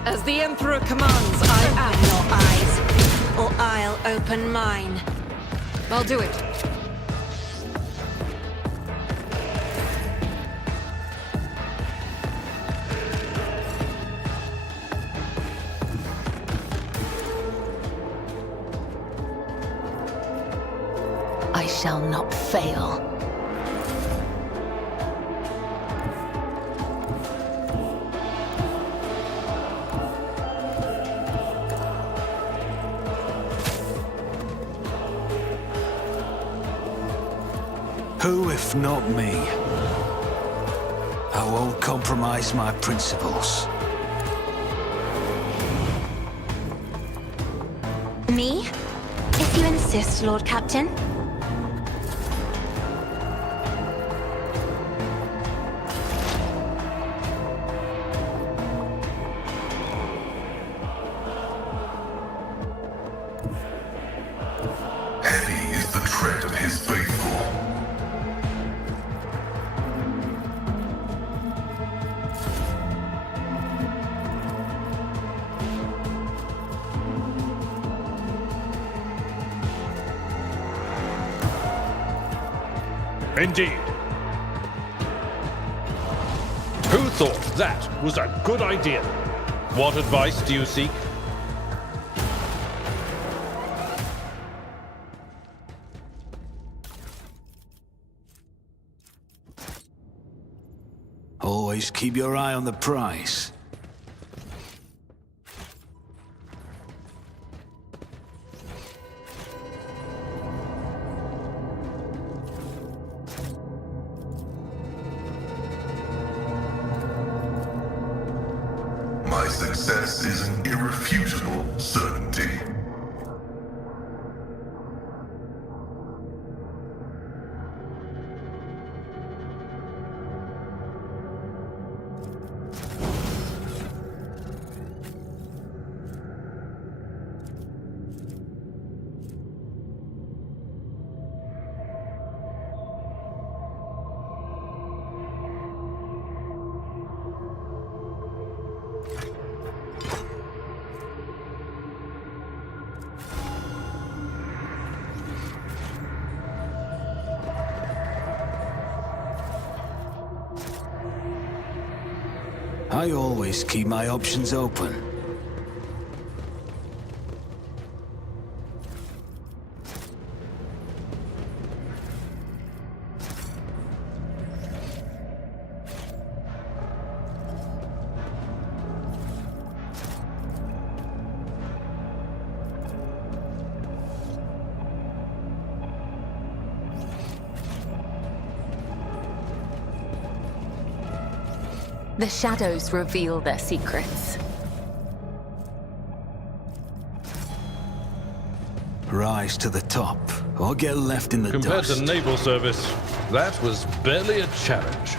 As the Emperor commands, I am your eyes, or I'll open mine. I'll do it. I shall not fail. Who, if not me? I won't compromise my principles. Me? If you insist, Lord Captain. Heavy is the tread of his faithful. Indeed. Who thought that was a good idea? What advice do you seek? Always keep your eye on the prize. success is an irrefutable certainty. I always keep my options open. The shadows reveal their secrets. Rise to the top, or get left in the Compared dust. to naval service, that was barely a challenge.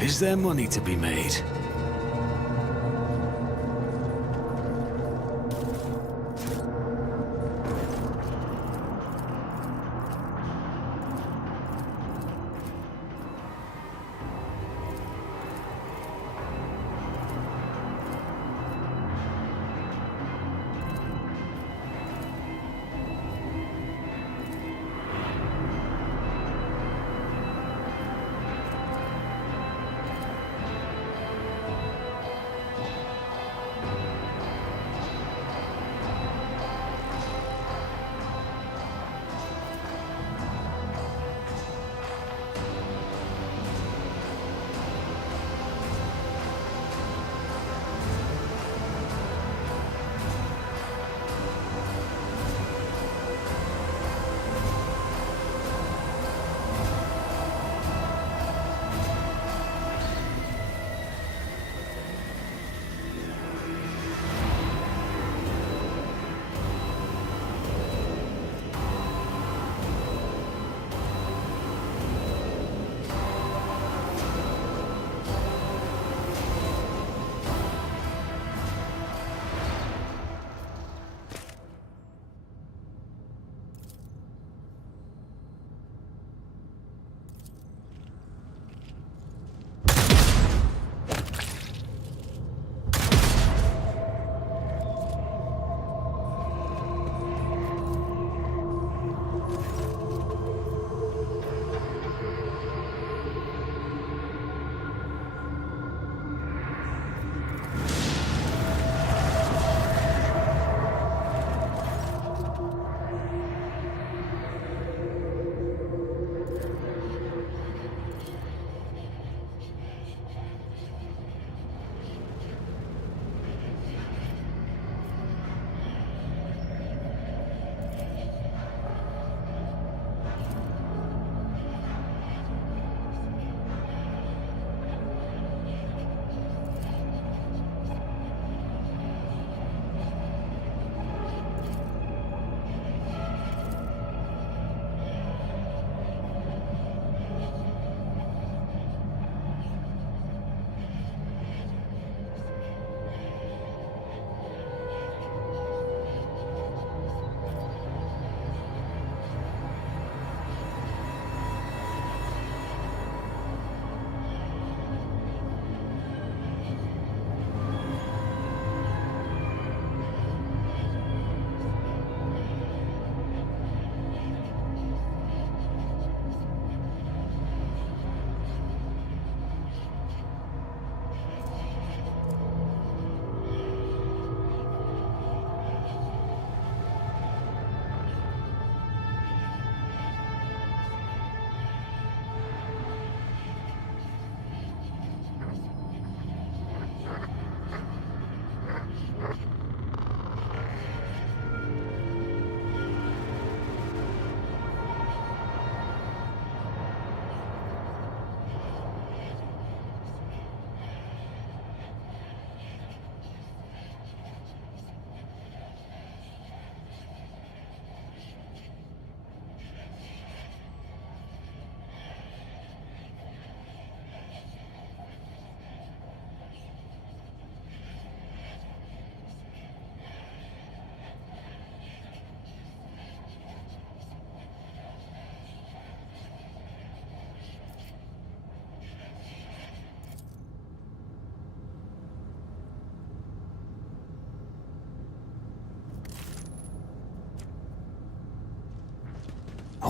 Is there money to be made?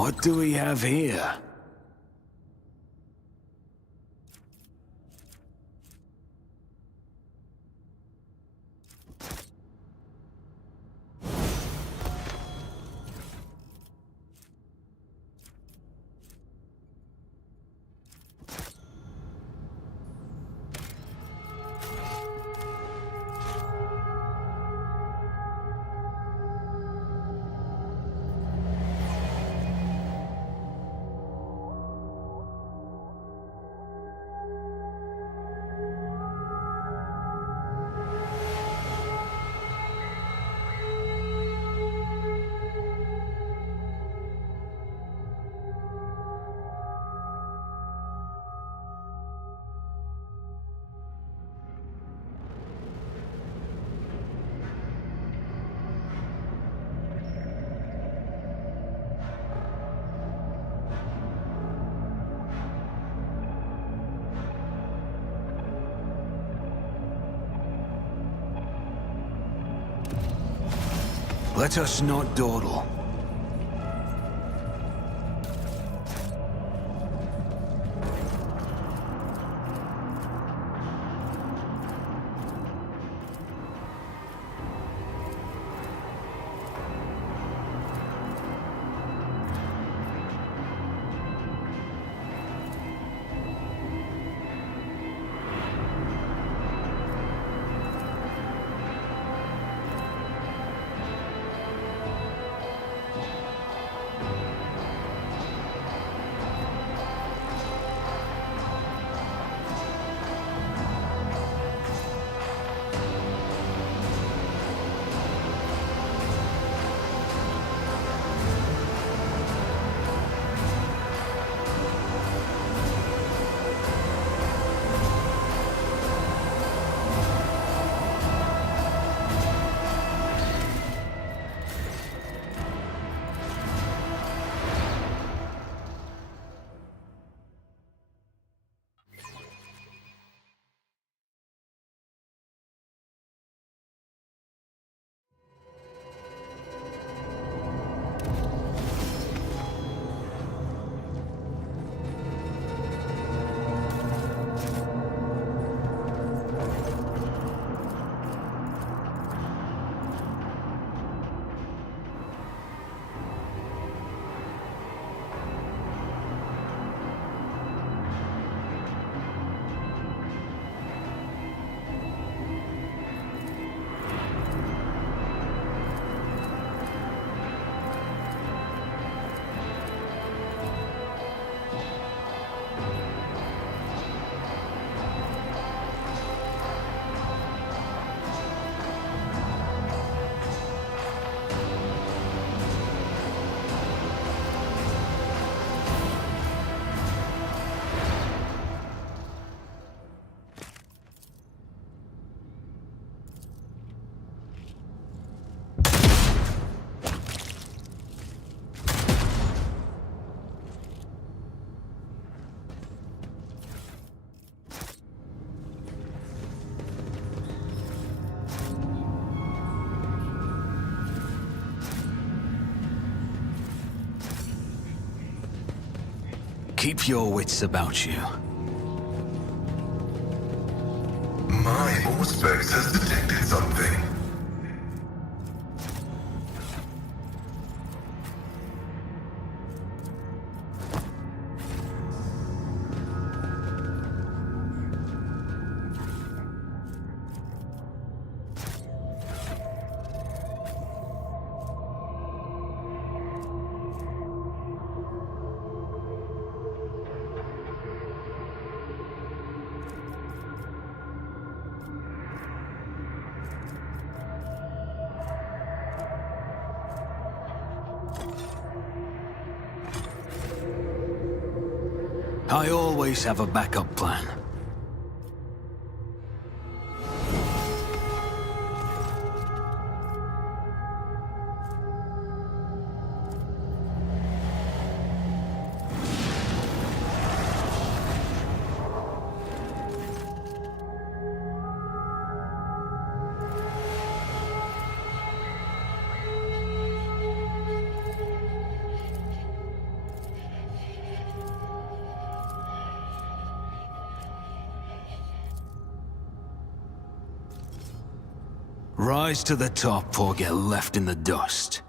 What do we have here? Let us not dawdle. Keep your wits about you. My Auspex has detected something. I always have a backup plan. Rise to the top or get left in the dust.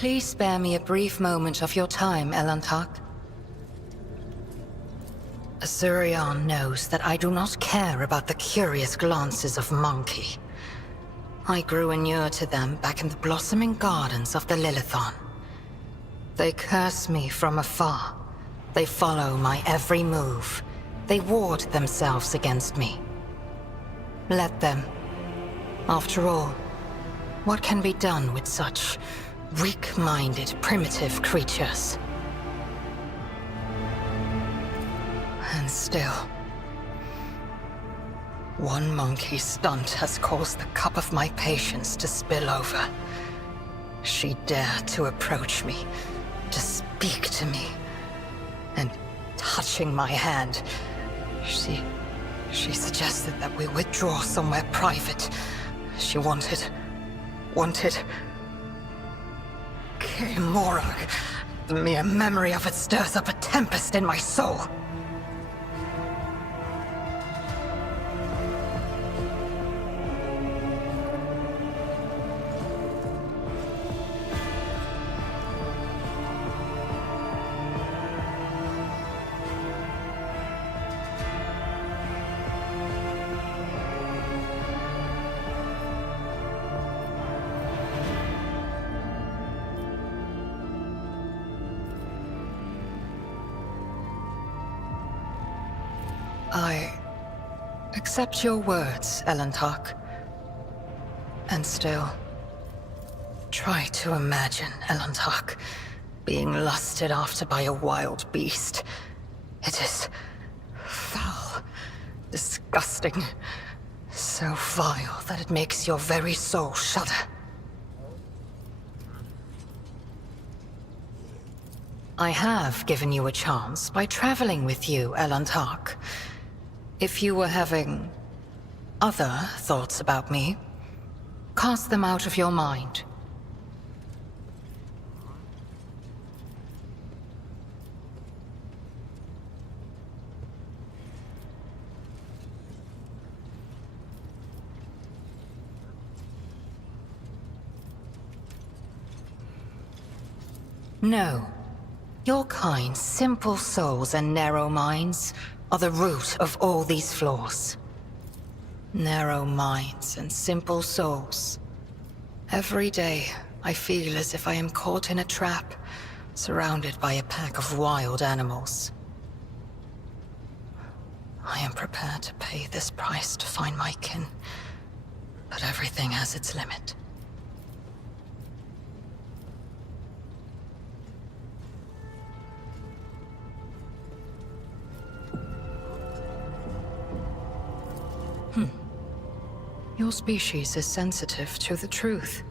please spare me a brief moment of your time, Elantak? Azurion knows that I do not care about the curious glances of Monkey. I grew inured to them back in the blossoming gardens of the Lilithon. They curse me from afar. They follow my every move. They ward themselves against me. Let them. After all, what can be done with such weak-minded, primitive creatures? And still, one monkey stunt has caused the cup of my patience to spill over. She dared to approach me, to speak to me, and touching my hand, she suggested that we withdraw somewhere private. She wanted... Morag. The mere memory of it stirs up a tempest in my soul. I accept your words, Elantak. And still, try to imagine, Elantak, being lusted after by a wild beast. It is foul, disgusting, so vile that it makes your very soul shudder. I have given you a chance by traveling with you, Elantak. If you were having other thoughts about me, cast them out of your mind. No. Your kind, simple souls and narrow minds are the root of all these flaws. Narrow minds and simple souls. Every day, I feel as if I am caught in a trap, surrounded by a pack of wild animals. I am prepared to pay this price to find my kin, but everything has its limit. Your species is sensitive to the truth.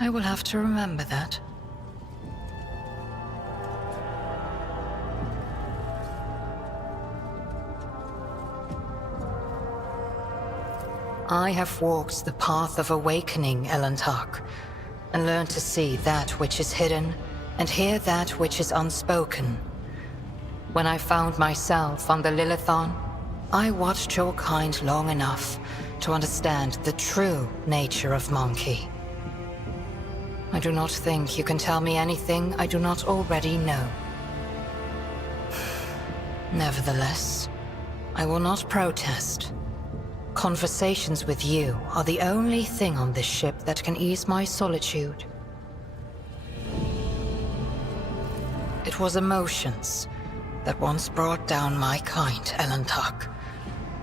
I will have to remember that. I have walked the path of awakening, Elantak, and learned to see that which is hidden, and hear that which is unspoken. When I found myself on the Lilithon, I watched your kind long enough to understand the true nature of Monkey. I do not think you can tell me anything I do not already know. Nevertheless, I will not protest. Conversations with you are the only thing on this ship that can ease my solitude. It was emotions that once brought down my kind, Elantak,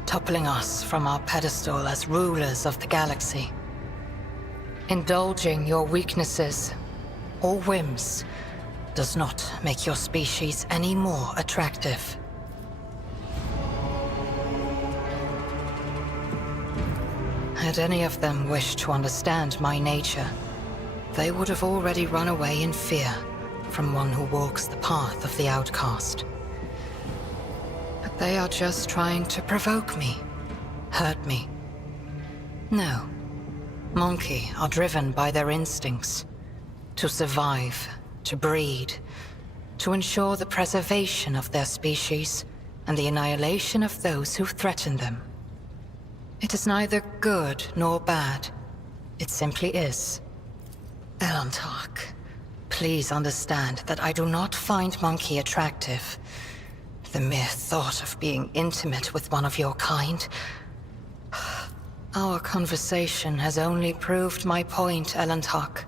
toppling us from our pedestal as rulers of the galaxy. Indulging your weaknesses or whims does not make your species any more attractive. Had any of them wished to understand my nature, they would have already run away in fear from one who walks the path of the outcast. But they are just trying to provoke me, hurt me. No. Monkey are driven by their instincts. To survive, to breed, to ensure the preservation of their species and the annihilation of those who threaten them. It is neither good nor bad. It simply is. Elantak, Please understand that I do not find Monkey attractive. The mere thought of being intimate with one of your kind... Our conversation has only proved my point, Elantok.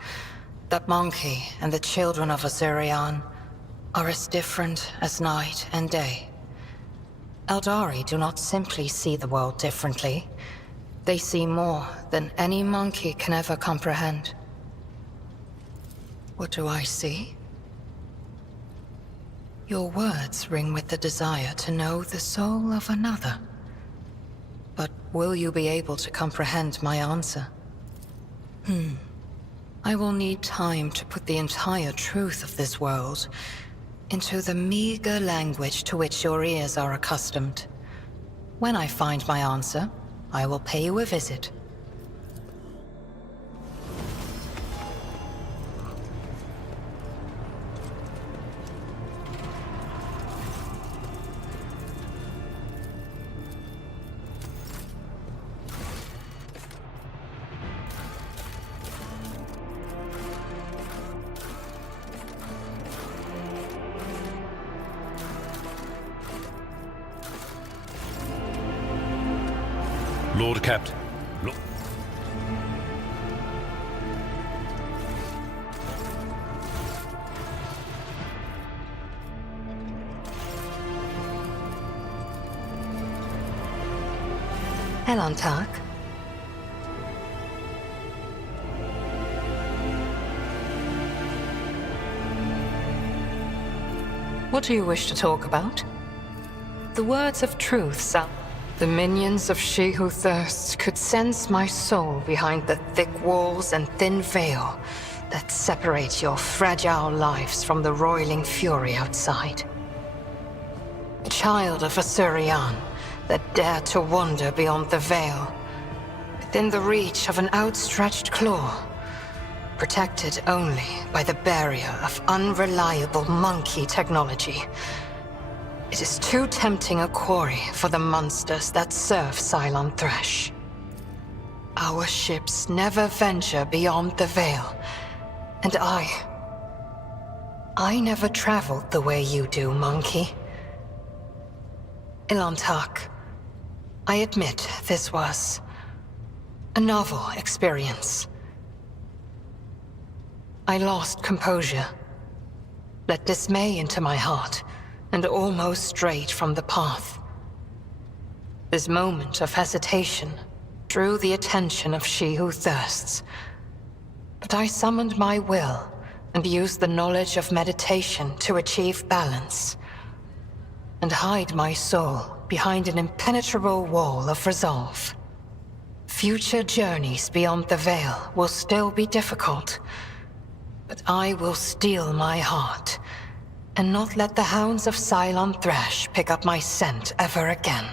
That Monkey and the children of Azurian are as different as night and day. Eldari do not simply see the world differently. They see more than any monkey can ever comprehend. What do I see? Your words ring with the desire to know the soul of another. But will you be able to comprehend my answer? I will need time to put the entire truth of this world into the meager language to which your ears are accustomed. When I find my answer, I will pay you a visit. Lord Captain. Elantok? What do you wish to talk about? The words of truth sound... The minions of She Who Thirsts could sense my soul behind the thick walls and thin veil that separate your fragile lives from the roiling fury outside. A child of Azurian that dare to wander beyond the veil, within the reach of an outstretched claw, protected only by the barrier of unreliable monkey technology. It is too tempting a quarry for the monsters that serve Cylon Thresh. Our ships never venture beyond the veil, and I never traveled the way you do, Monkey. Elantok, I admit this was a novel experience. I lost composure, let dismay into my heart, and almost strayed from the path. This moment of hesitation drew the attention of She Who Thirsts. But I summoned my will and used the knowledge of meditation to achieve balance, and hide my soul behind an impenetrable wall of resolve. Future journeys beyond the veil will still be difficult, but I will steel my heart and not let the hounds of Cylon Thresh pick up my scent ever again.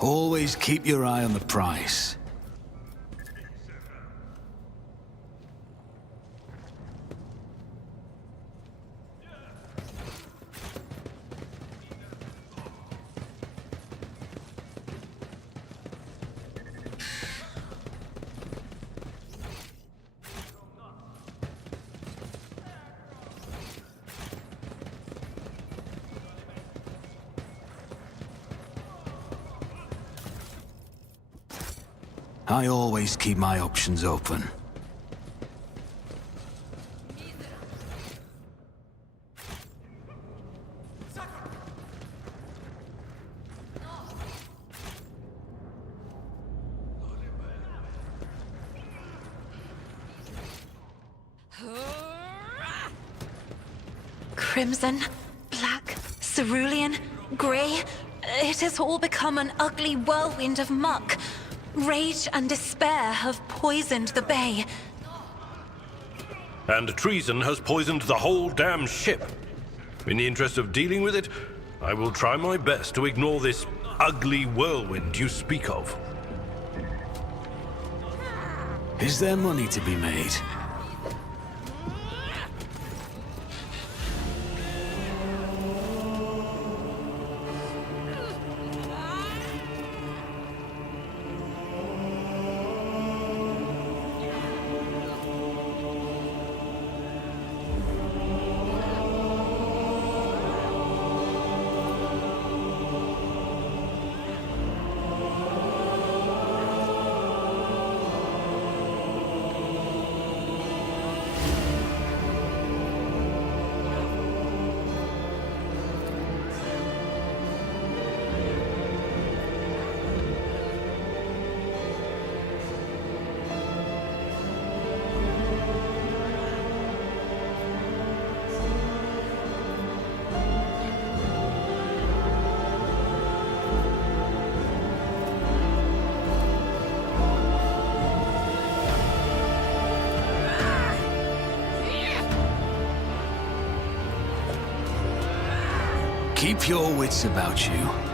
Always keep your eye on the prize. I always keep my options open. Crimson, black, cerulean, grey. It has all become an ugly whirlwind of muck. Rage and despair have poisoned the bay. And treason has poisoned the whole damn ship. In the interest of dealing with it, I will try my best to ignore this ugly whirlwind you speak of. Is there money to be made? Keep your wits about you.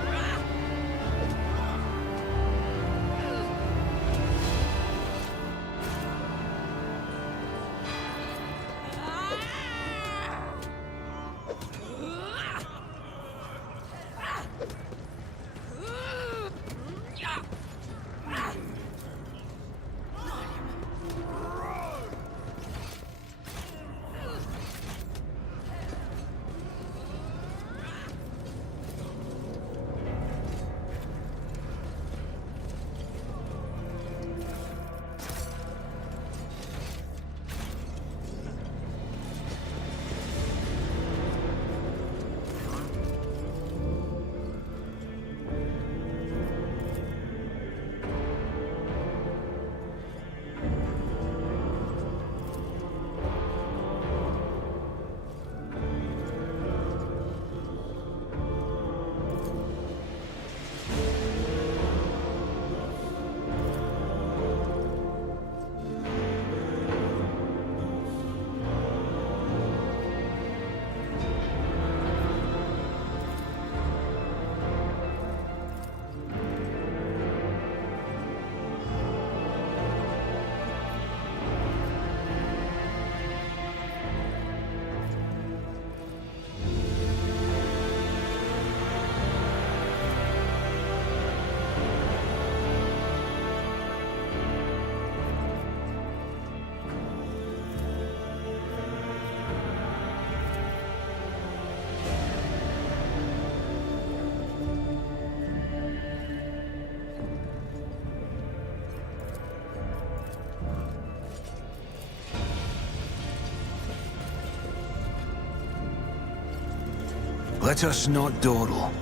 Let us not dawdle.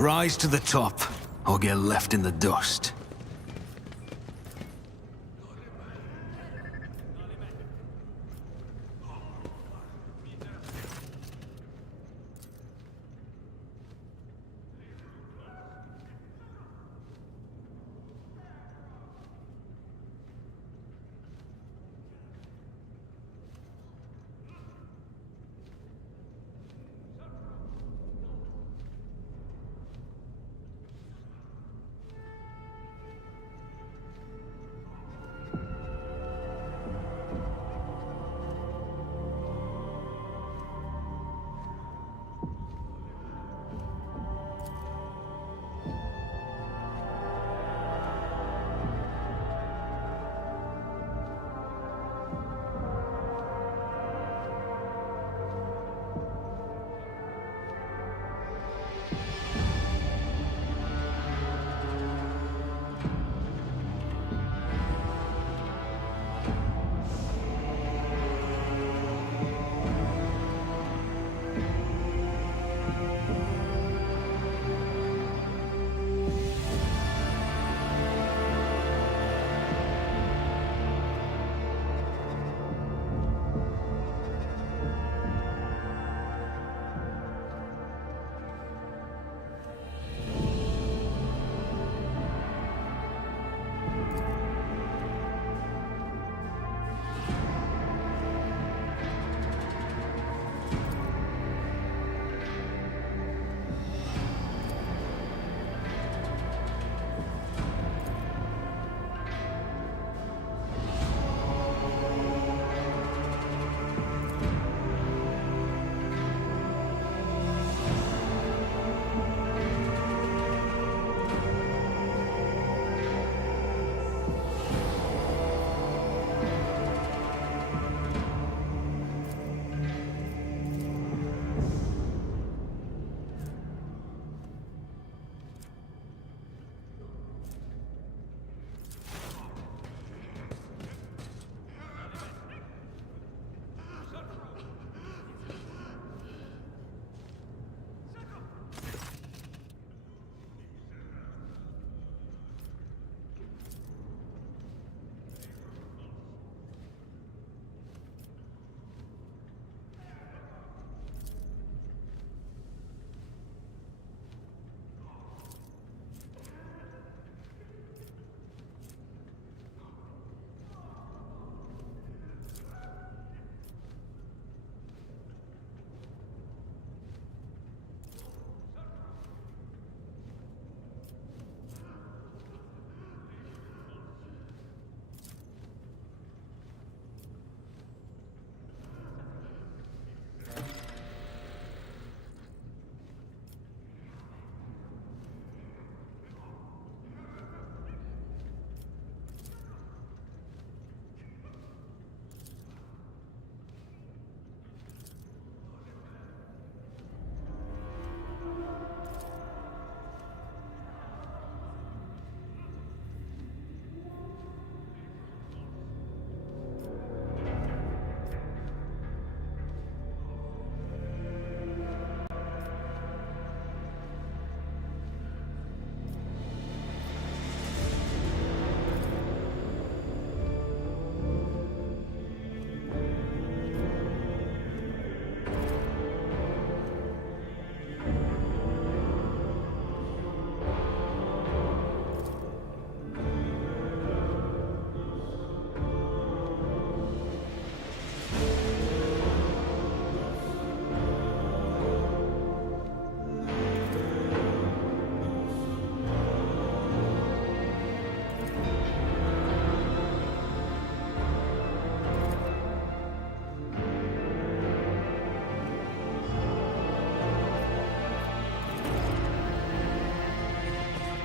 Rise to the top, or get left in the dust.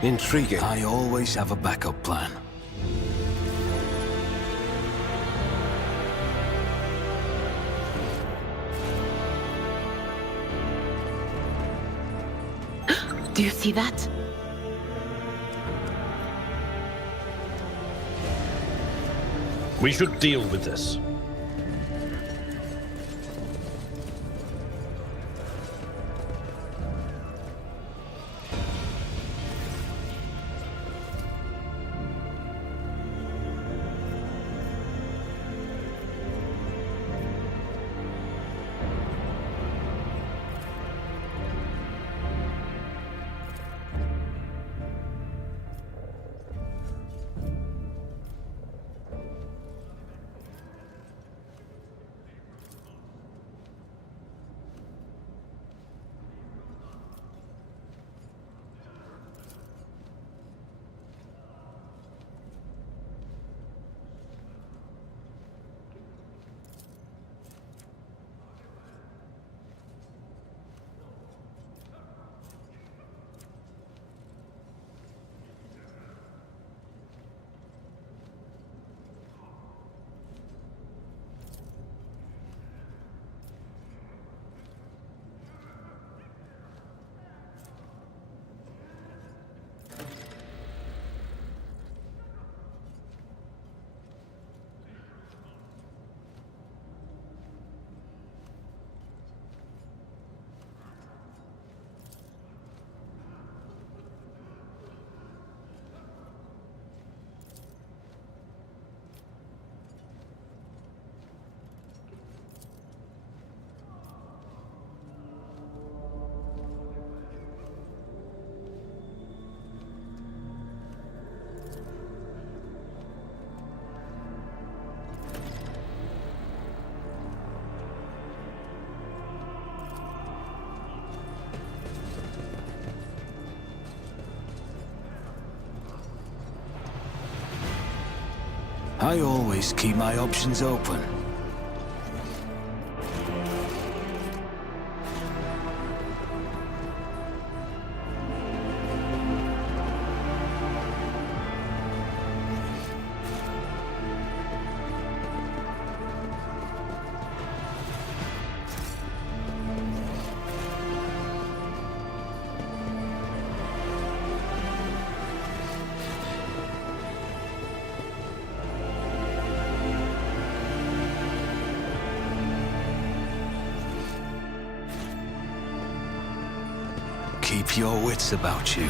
Intriguing. I always have a backup plan. Do you see that? We should deal with this. I always keep my options open. Keep your wits about you.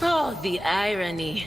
Oh, the irony.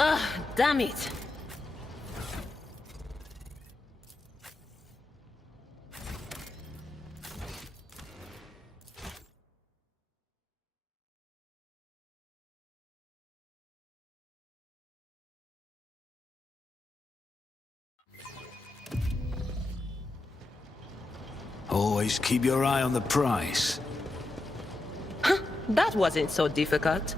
Ugh, damn it. Always keep your eye on the prize. That wasn't so difficult.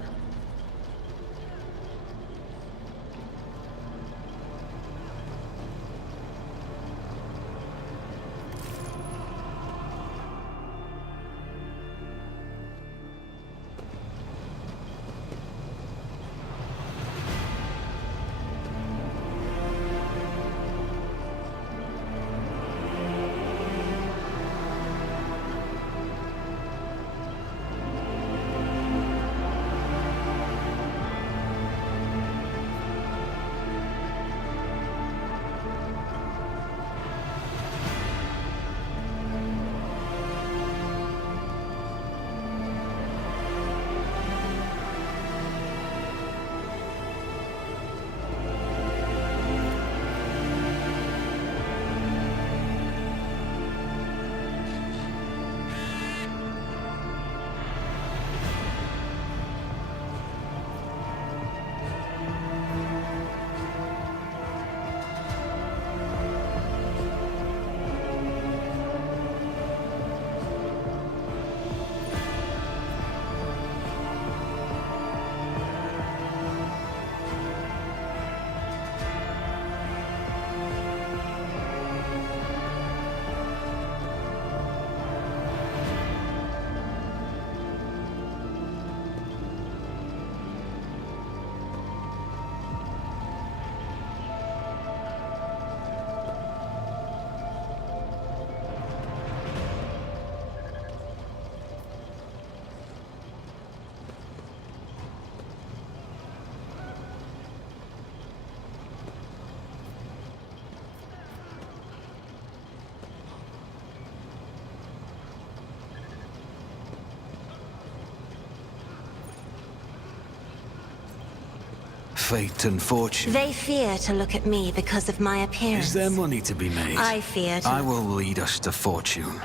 Fate and fortune. They fear to look at me because of my appearance. Is there money to be made? I fear to... I will lead us to fortune.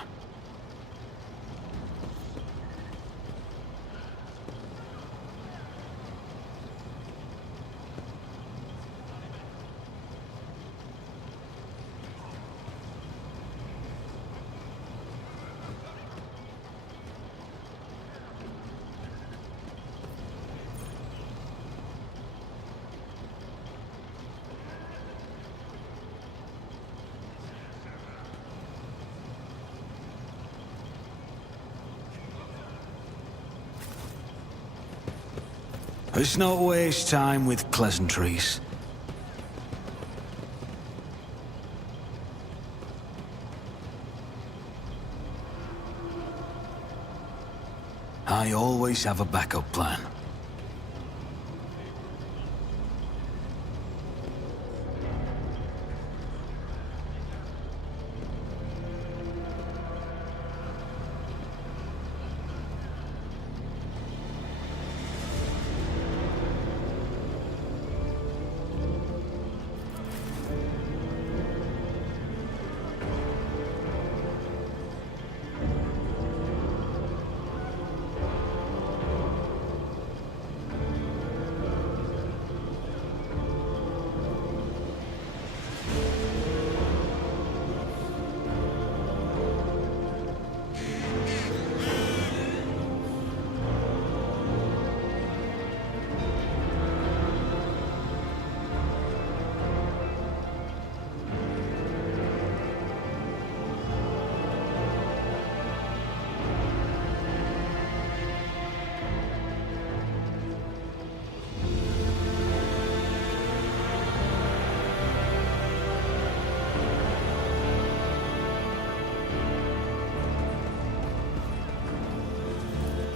Let's not waste time with pleasantries. I always have a backup plan.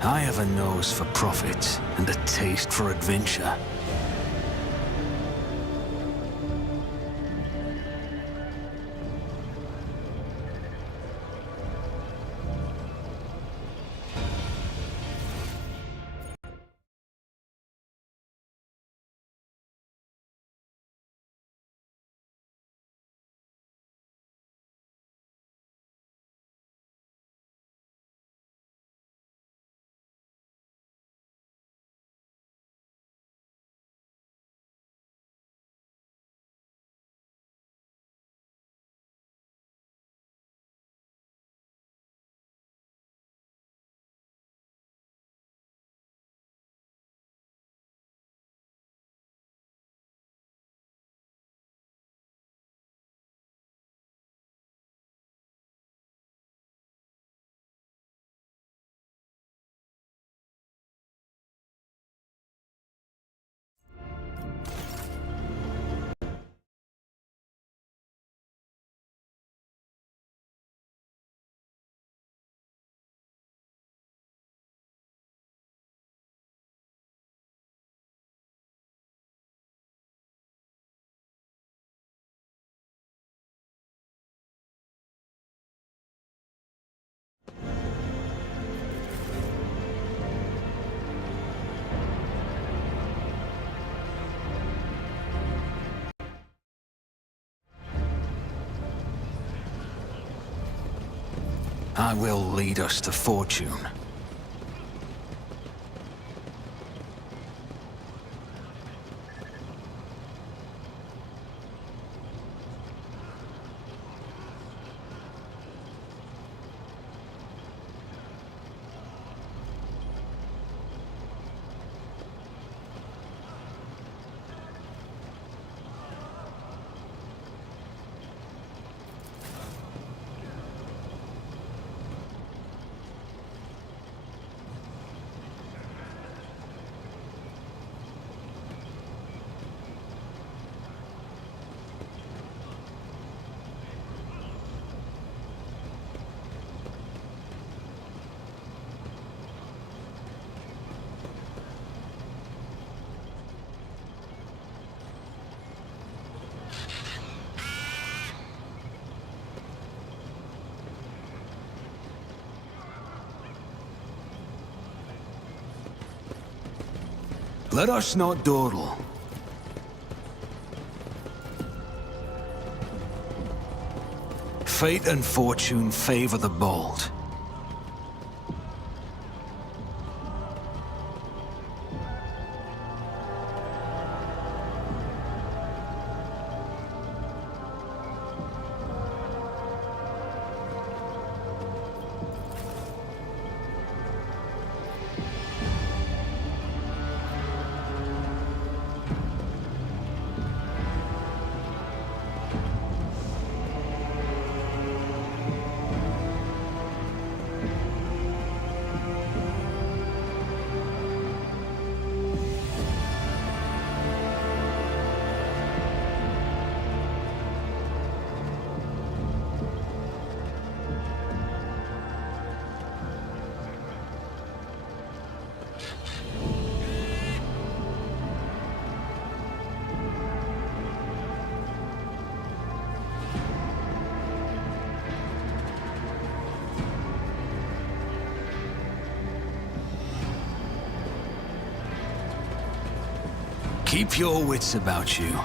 I have a nose for profit and a taste for adventure. I will lead us to fortune. Let us not dawdle. Fate and fortune favor the bold. Keep your wits about you.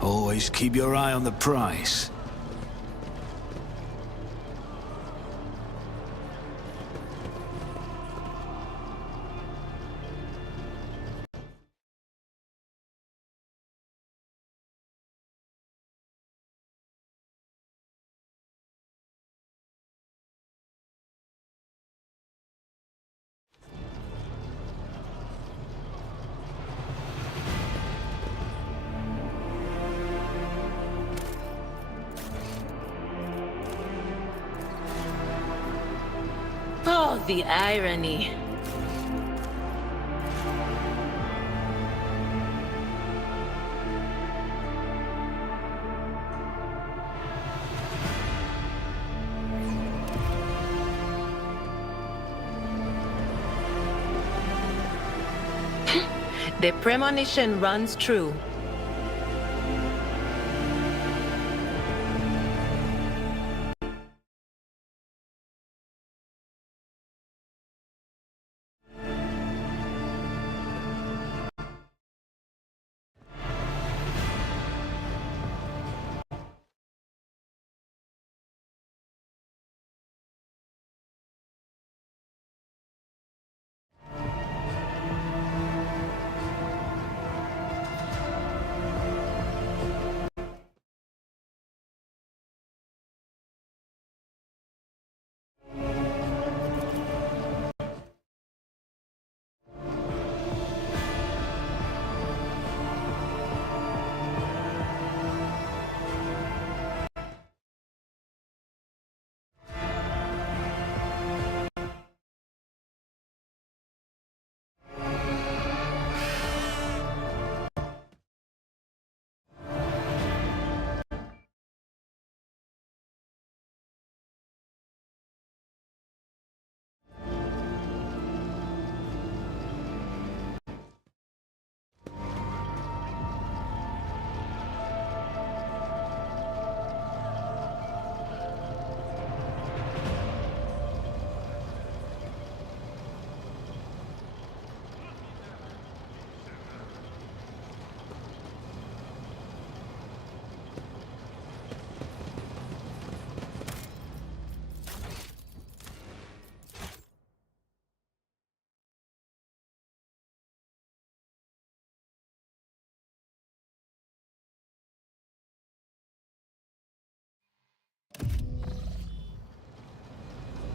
Always keep your eye on the prize. Oh, the irony. The premonition runs true.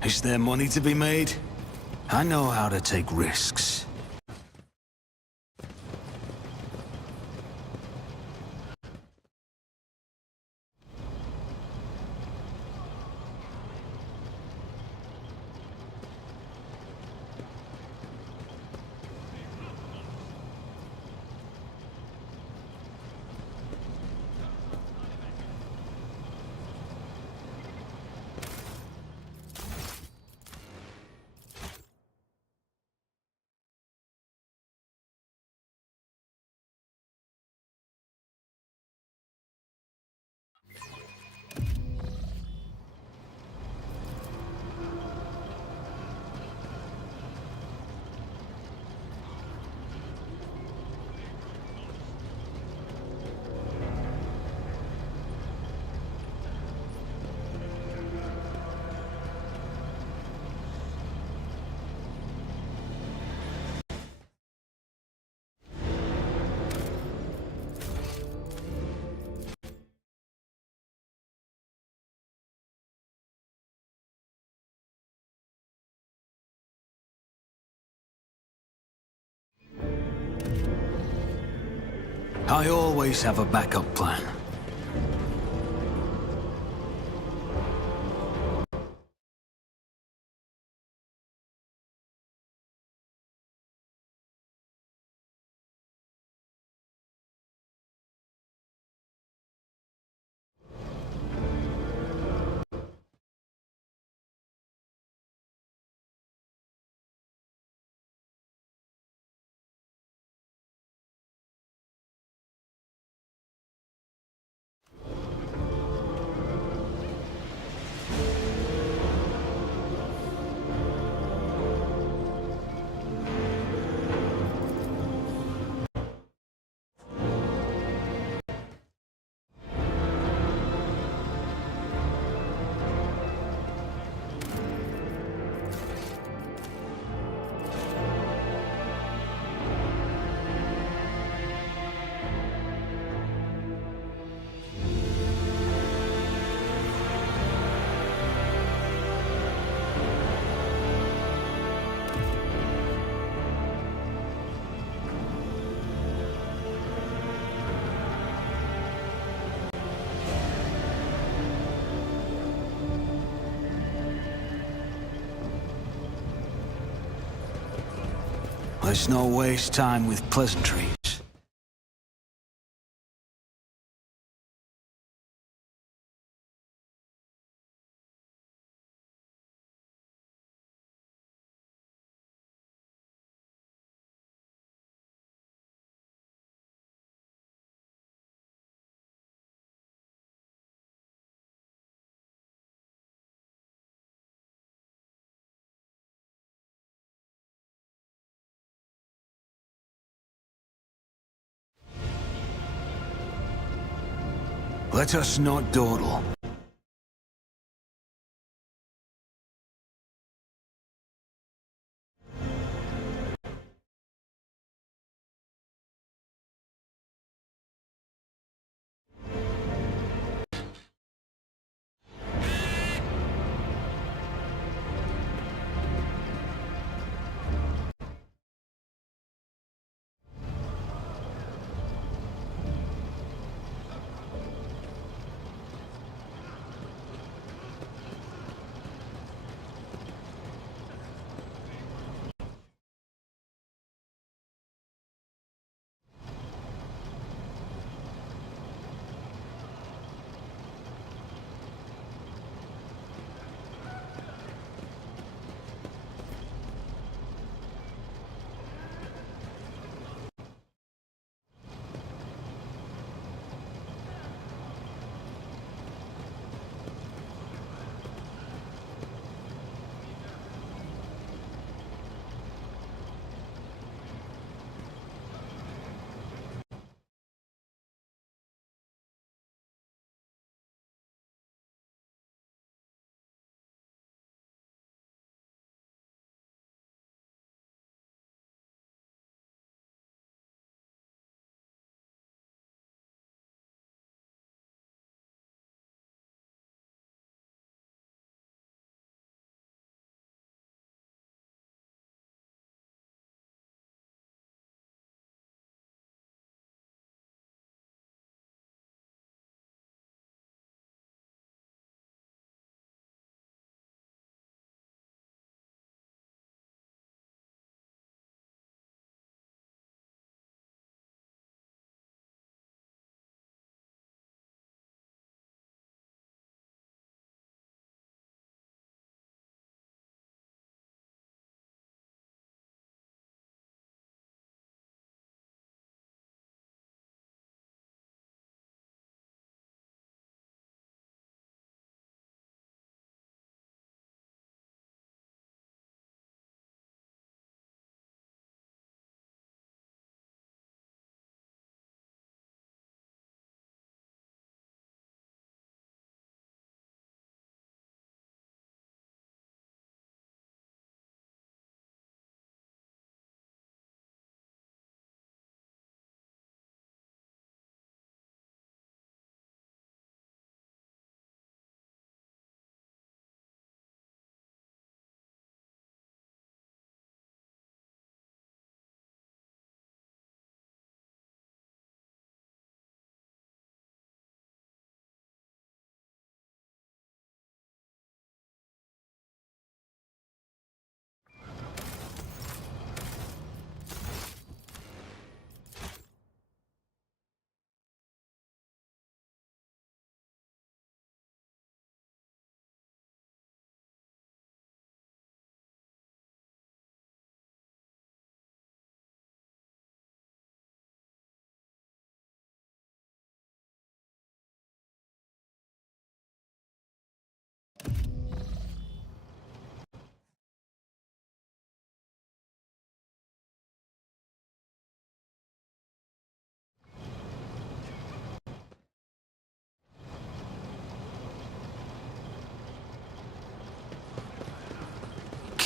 Is there money to be made? I know how to take risks. I always have a backup plan. Let's not waste time with pleasantries. Let us not dawdle.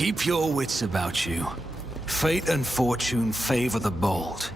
Keep your wits about you. Fate and fortune favor the bold.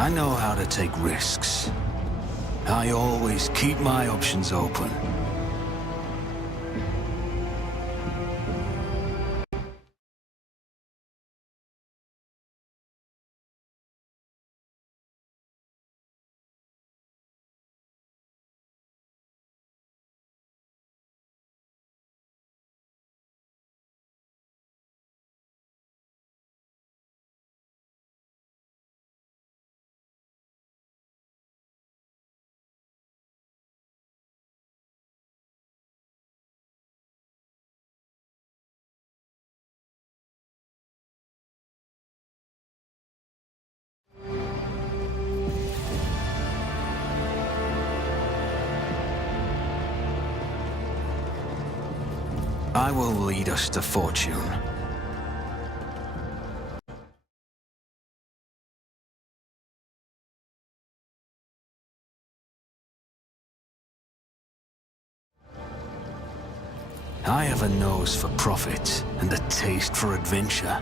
I know how to take risks. I always keep my options open. I will lead us to fortune. I have a nose for profit and a taste for adventure.